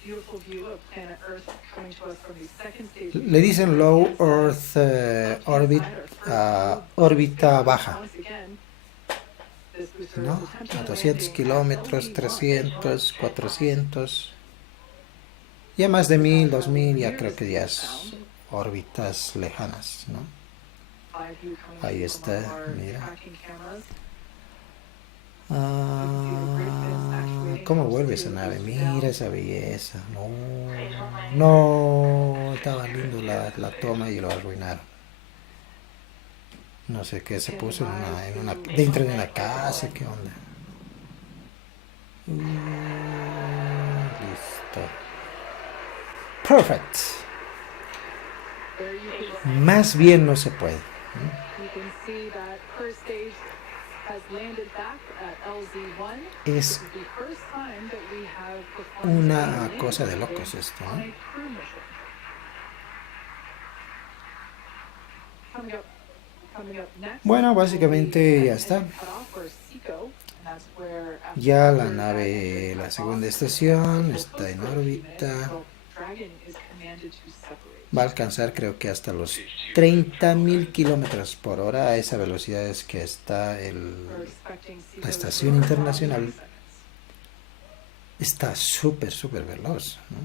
beautiful view of planet Earth coming to us from the second stage. Le dicen low Earth orbit, órbita baja. Once again, this booster ¿No? is attempting A to 200 land a kilómetros, 300, 400. Ya más de 1000, 2000, ya creo que ya es órbitas lejanas, ¿no? Ahí está, mira. ¿Cómo vuelve esa nave? Mira esa belleza. No, no, estaba lindo la toma y lo arruinaron. No sé qué se puso dentro de una casa, ¿qué onda? Listo. Perfect. Más bien no se puede. Es una cosa de locos esto, ¿no? Bueno, básicamente ya está. Ya la nave, la segunda estación, está en órbita. Va a alcanzar creo que hasta los 30.000 kilómetros por hora. A esa velocidad es que está la estación internacional. Está súper veloz, ¿no?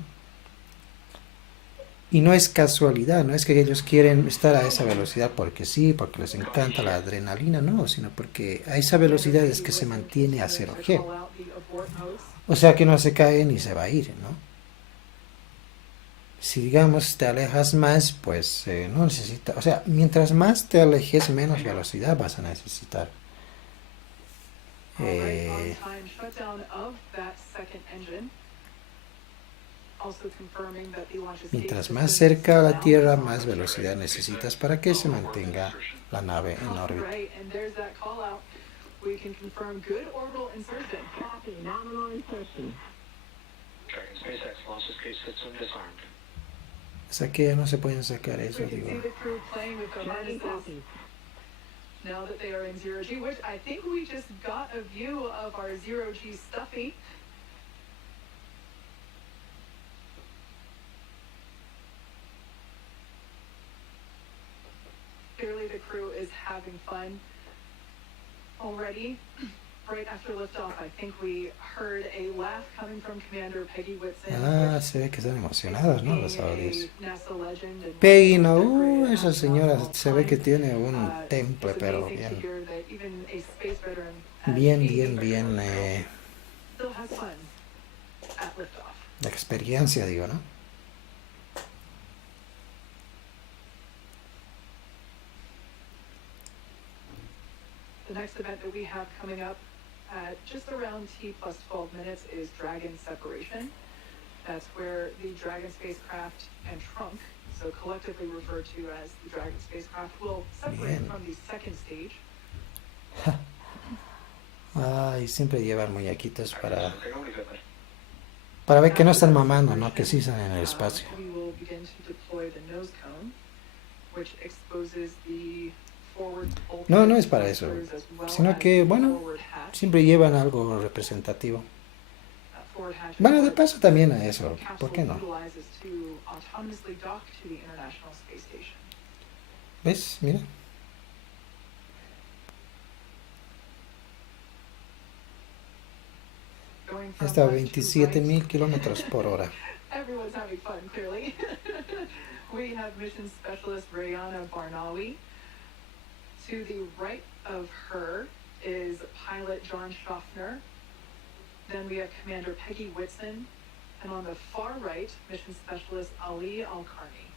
Y no es casualidad, no es que ellos quieren estar a esa velocidad porque sí, porque les encanta la adrenalina, no, sino porque a esa velocidad es que se mantiene a 0G. O sea que no se cae ni se va a ir, ¿no? Si digamos te alejas más, pues no necesita, o sea, mientras más te alejes, menos velocidad vas a necesitar. Mientras más cerca a la Tierra, más velocidad necesitas para que se mantenga la nave en órbita. O sea que ya no se pueden sacar eso, digo. Now that they are in 0G, which I think we just got a view of our 0G stuffy. Clearly the crew is having fun already. Right after liftoff, I think we heard a laugh coming from Commander Peggy Whitson. Ah, se ve que están emocionados, ¿no? Los audios. Peggy, no, esa señora se ve que tiene un temple, pero bien. Bien. La experiencia, digo, ¿no? The next event that we have coming up at just around T+12 minutes is Dragon separation. That's where the Dragon spacecraft and trunk, so collectively referred to as the Dragon spacecraft, will separate from the second stage. Ay, siempre llevan muñequitos para ver que no están mamando, ¿no? Que sí están en el espacio. We will begin to deploy the nose cone, which exposes the No, no es para eso, sino que, bueno, siempre llevan algo representativo. Bueno, de paso también a eso, ¿por qué no? ¿Ves? Mira. Hasta 27.000 kilómetros por hora. We have mission specialist Rayana Barnawi. To the right of her is pilot John Schaffner. Then we have Commander Peggy Whitson. And on the far right, mission specialist Ali Al-Karni.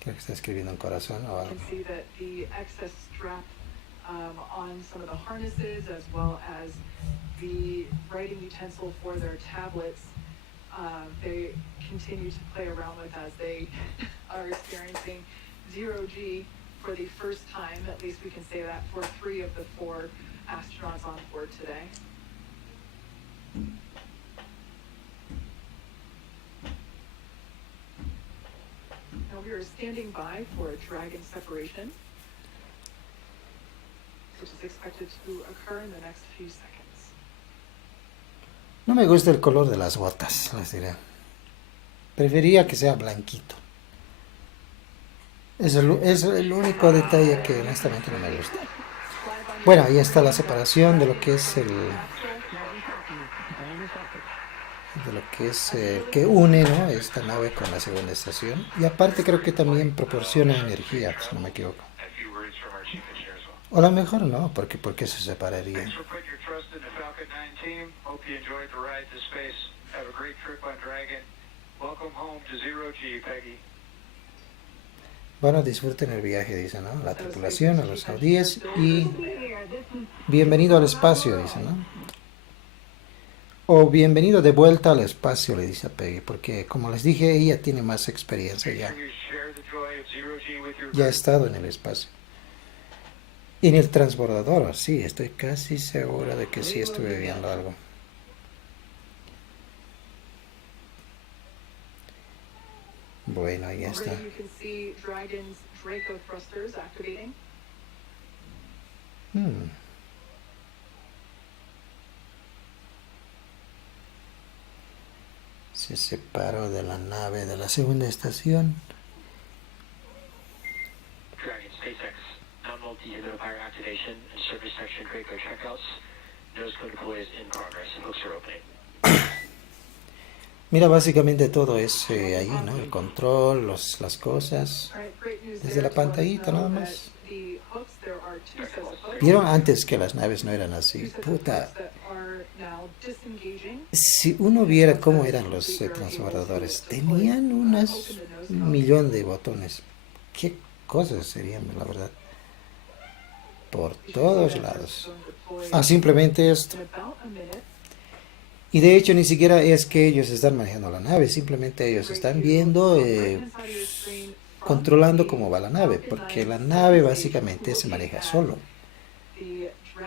Creo que está escribiendo un corazón o algo. You can see that the excess strap on some of the harnesses, as well as the writing utensil for their tablets, they continue to play around with as they are experiencing 0G for the first time, at least we can say that, for 3 of the 4 astronauts on board today. Now we are standing by for a Dragon separation, which is expected to occur in the next few seconds. No me gusta el color de las botas, les diré. Prefería que sea blanquito. Es el único detalle que honestamente no me gusta. Bueno, ahí está la separación de lo que es que une, ¿no?, esta nave con la segunda estación. Y aparte creo que también proporciona energía, si no me equivoco. O a lo mejor no, porque ¿por qué se separaría? Bueno, disfruten el viaje, dice, ¿no? La tripulación, a los saudíes y bienvenido al espacio, dice, ¿no? O bienvenido de vuelta al espacio, le dice a Peggy, porque como les dije, ella tiene más experiencia ya. Ya ha estado en el espacio. En el transbordador, sí, estoy casi segura de que sí estuve viendo algo. Bueno, ahí está. Se separó de la nave de la segunda estación. Dragon SpaceX, nominal dehumidifier activation and surface section Draco checkouts. Nose cone deploy is in progress and hooks are opening. Mira, básicamente todo es ahí, ¿no? El control, las cosas. Desde la pantallita nada más. ¿Vieron antes que las naves no eran así? Puta. Si uno viera cómo eran los transbordadores, tenían un millón de botones. ¿Qué cosas serían, la verdad? Por todos lados. Simplemente esto. Y de hecho ni siquiera es que ellos están manejando la nave, simplemente ellos están viendo, controlando cómo va la nave, porque la nave básicamente se maneja solo.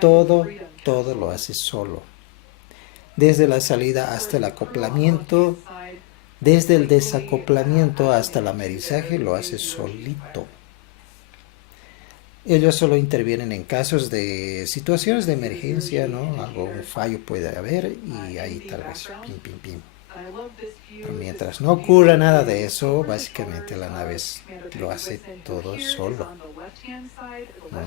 Todo lo hace solo. Desde la salida hasta el acoplamiento, desde el desacoplamiento hasta el amerizaje, lo hace solito. Ellos solo intervienen en casos de situaciones de emergencia, ¿no? Un fallo puede haber y ahí tal vez, pim. Pero mientras no ocurra nada de eso, básicamente la nave lo hace todo solo, ¿no?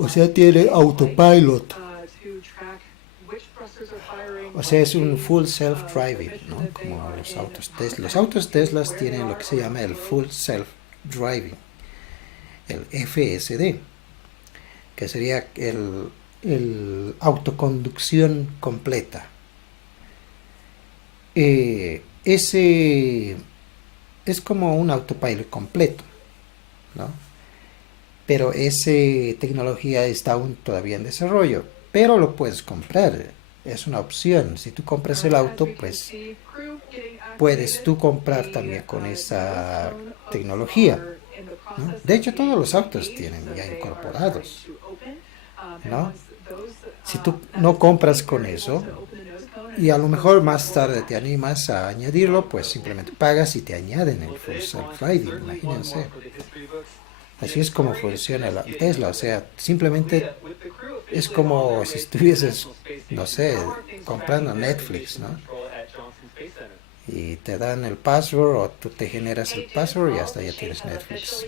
O sea, tiene autopilot. O sea, es un full self-driving, ¿no? Como los autos Tesla. Los autos Tesla tienen lo que se llama el full self-driving, el FSD, que sería el autoconducción completa. Ese es como un autopilot completo, ¿no? Pero esa tecnología está aún todavía en desarrollo. Pero lo puedes comprar, es una opción. Si tú compras el auto, pues puedes tú comprar también con esa tecnología, ¿no? De hecho, todos los autos tienen ya incorporados, ¿no? Si tú no compras con eso, y a lo mejor más tarde te animas a añadirlo, pues simplemente pagas y te añaden el full self-driving, imagínense. Así es como funciona la Tesla, o sea, simplemente es como si estuvieses, no sé, comprando Netflix, ¿no? Y te dan el password o tú te generas el password y hasta ya tienes Netflix.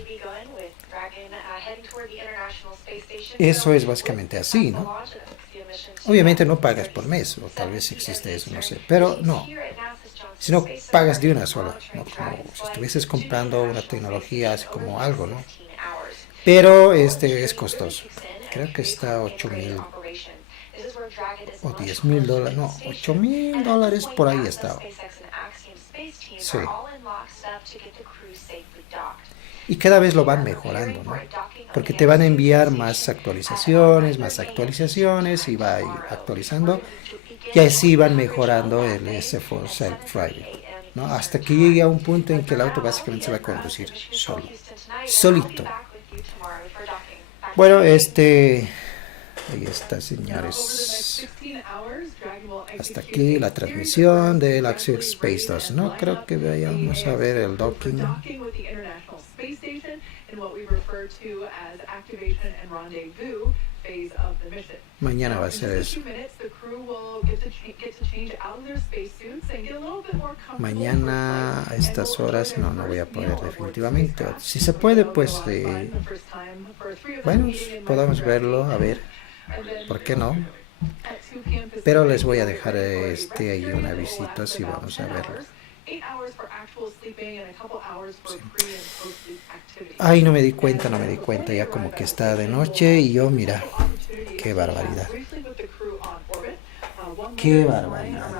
Eso es básicamente así, ¿no? Obviamente no pagas por mes, o tal vez existe eso, no sé, pero no. Si no, pagas de una sola, ¿no? Como si estuvieses comprando una tecnología así como algo, ¿no? Pero es costoso. Creo que está $8,000 o $10,000, no, $8,000 por ahí estaba. Sí. Y cada vez lo van mejorando, ¿no? Porque te van a enviar más actualizaciones y va a ir actualizando. y así van mejorando el S4 Self-Driving, ¿no? Hasta que llegue a un punto en que el auto básicamente se va a conducir solito. Bueno, ahí está, señores. Hasta aquí la transmisión del Axiom Space 2. No creo que vayamos a ver el docking. Mañana va a ser eso. Mañana a estas horas no voy a poder definitivamente. Si se puede, pues bueno, podamos verlo, a ver, ¿por qué no? Pero les voy a dejar ahí un avisito si vamos a verlo. Ay, no me di cuenta, ya como que está de noche y yo, mira, qué barbaridad. Qué barbaridad.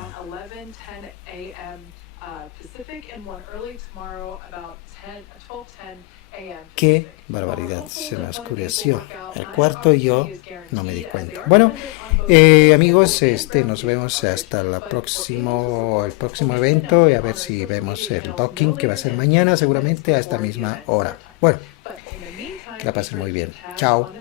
Qué barbaridad, se me oscureció el cuarto y yo no me di cuenta. Bueno, amigos, nos vemos hasta el próximo evento y a ver si vemos el docking que va a ser mañana seguramente a esta misma hora. Bueno, que la pasen muy bien. Chao.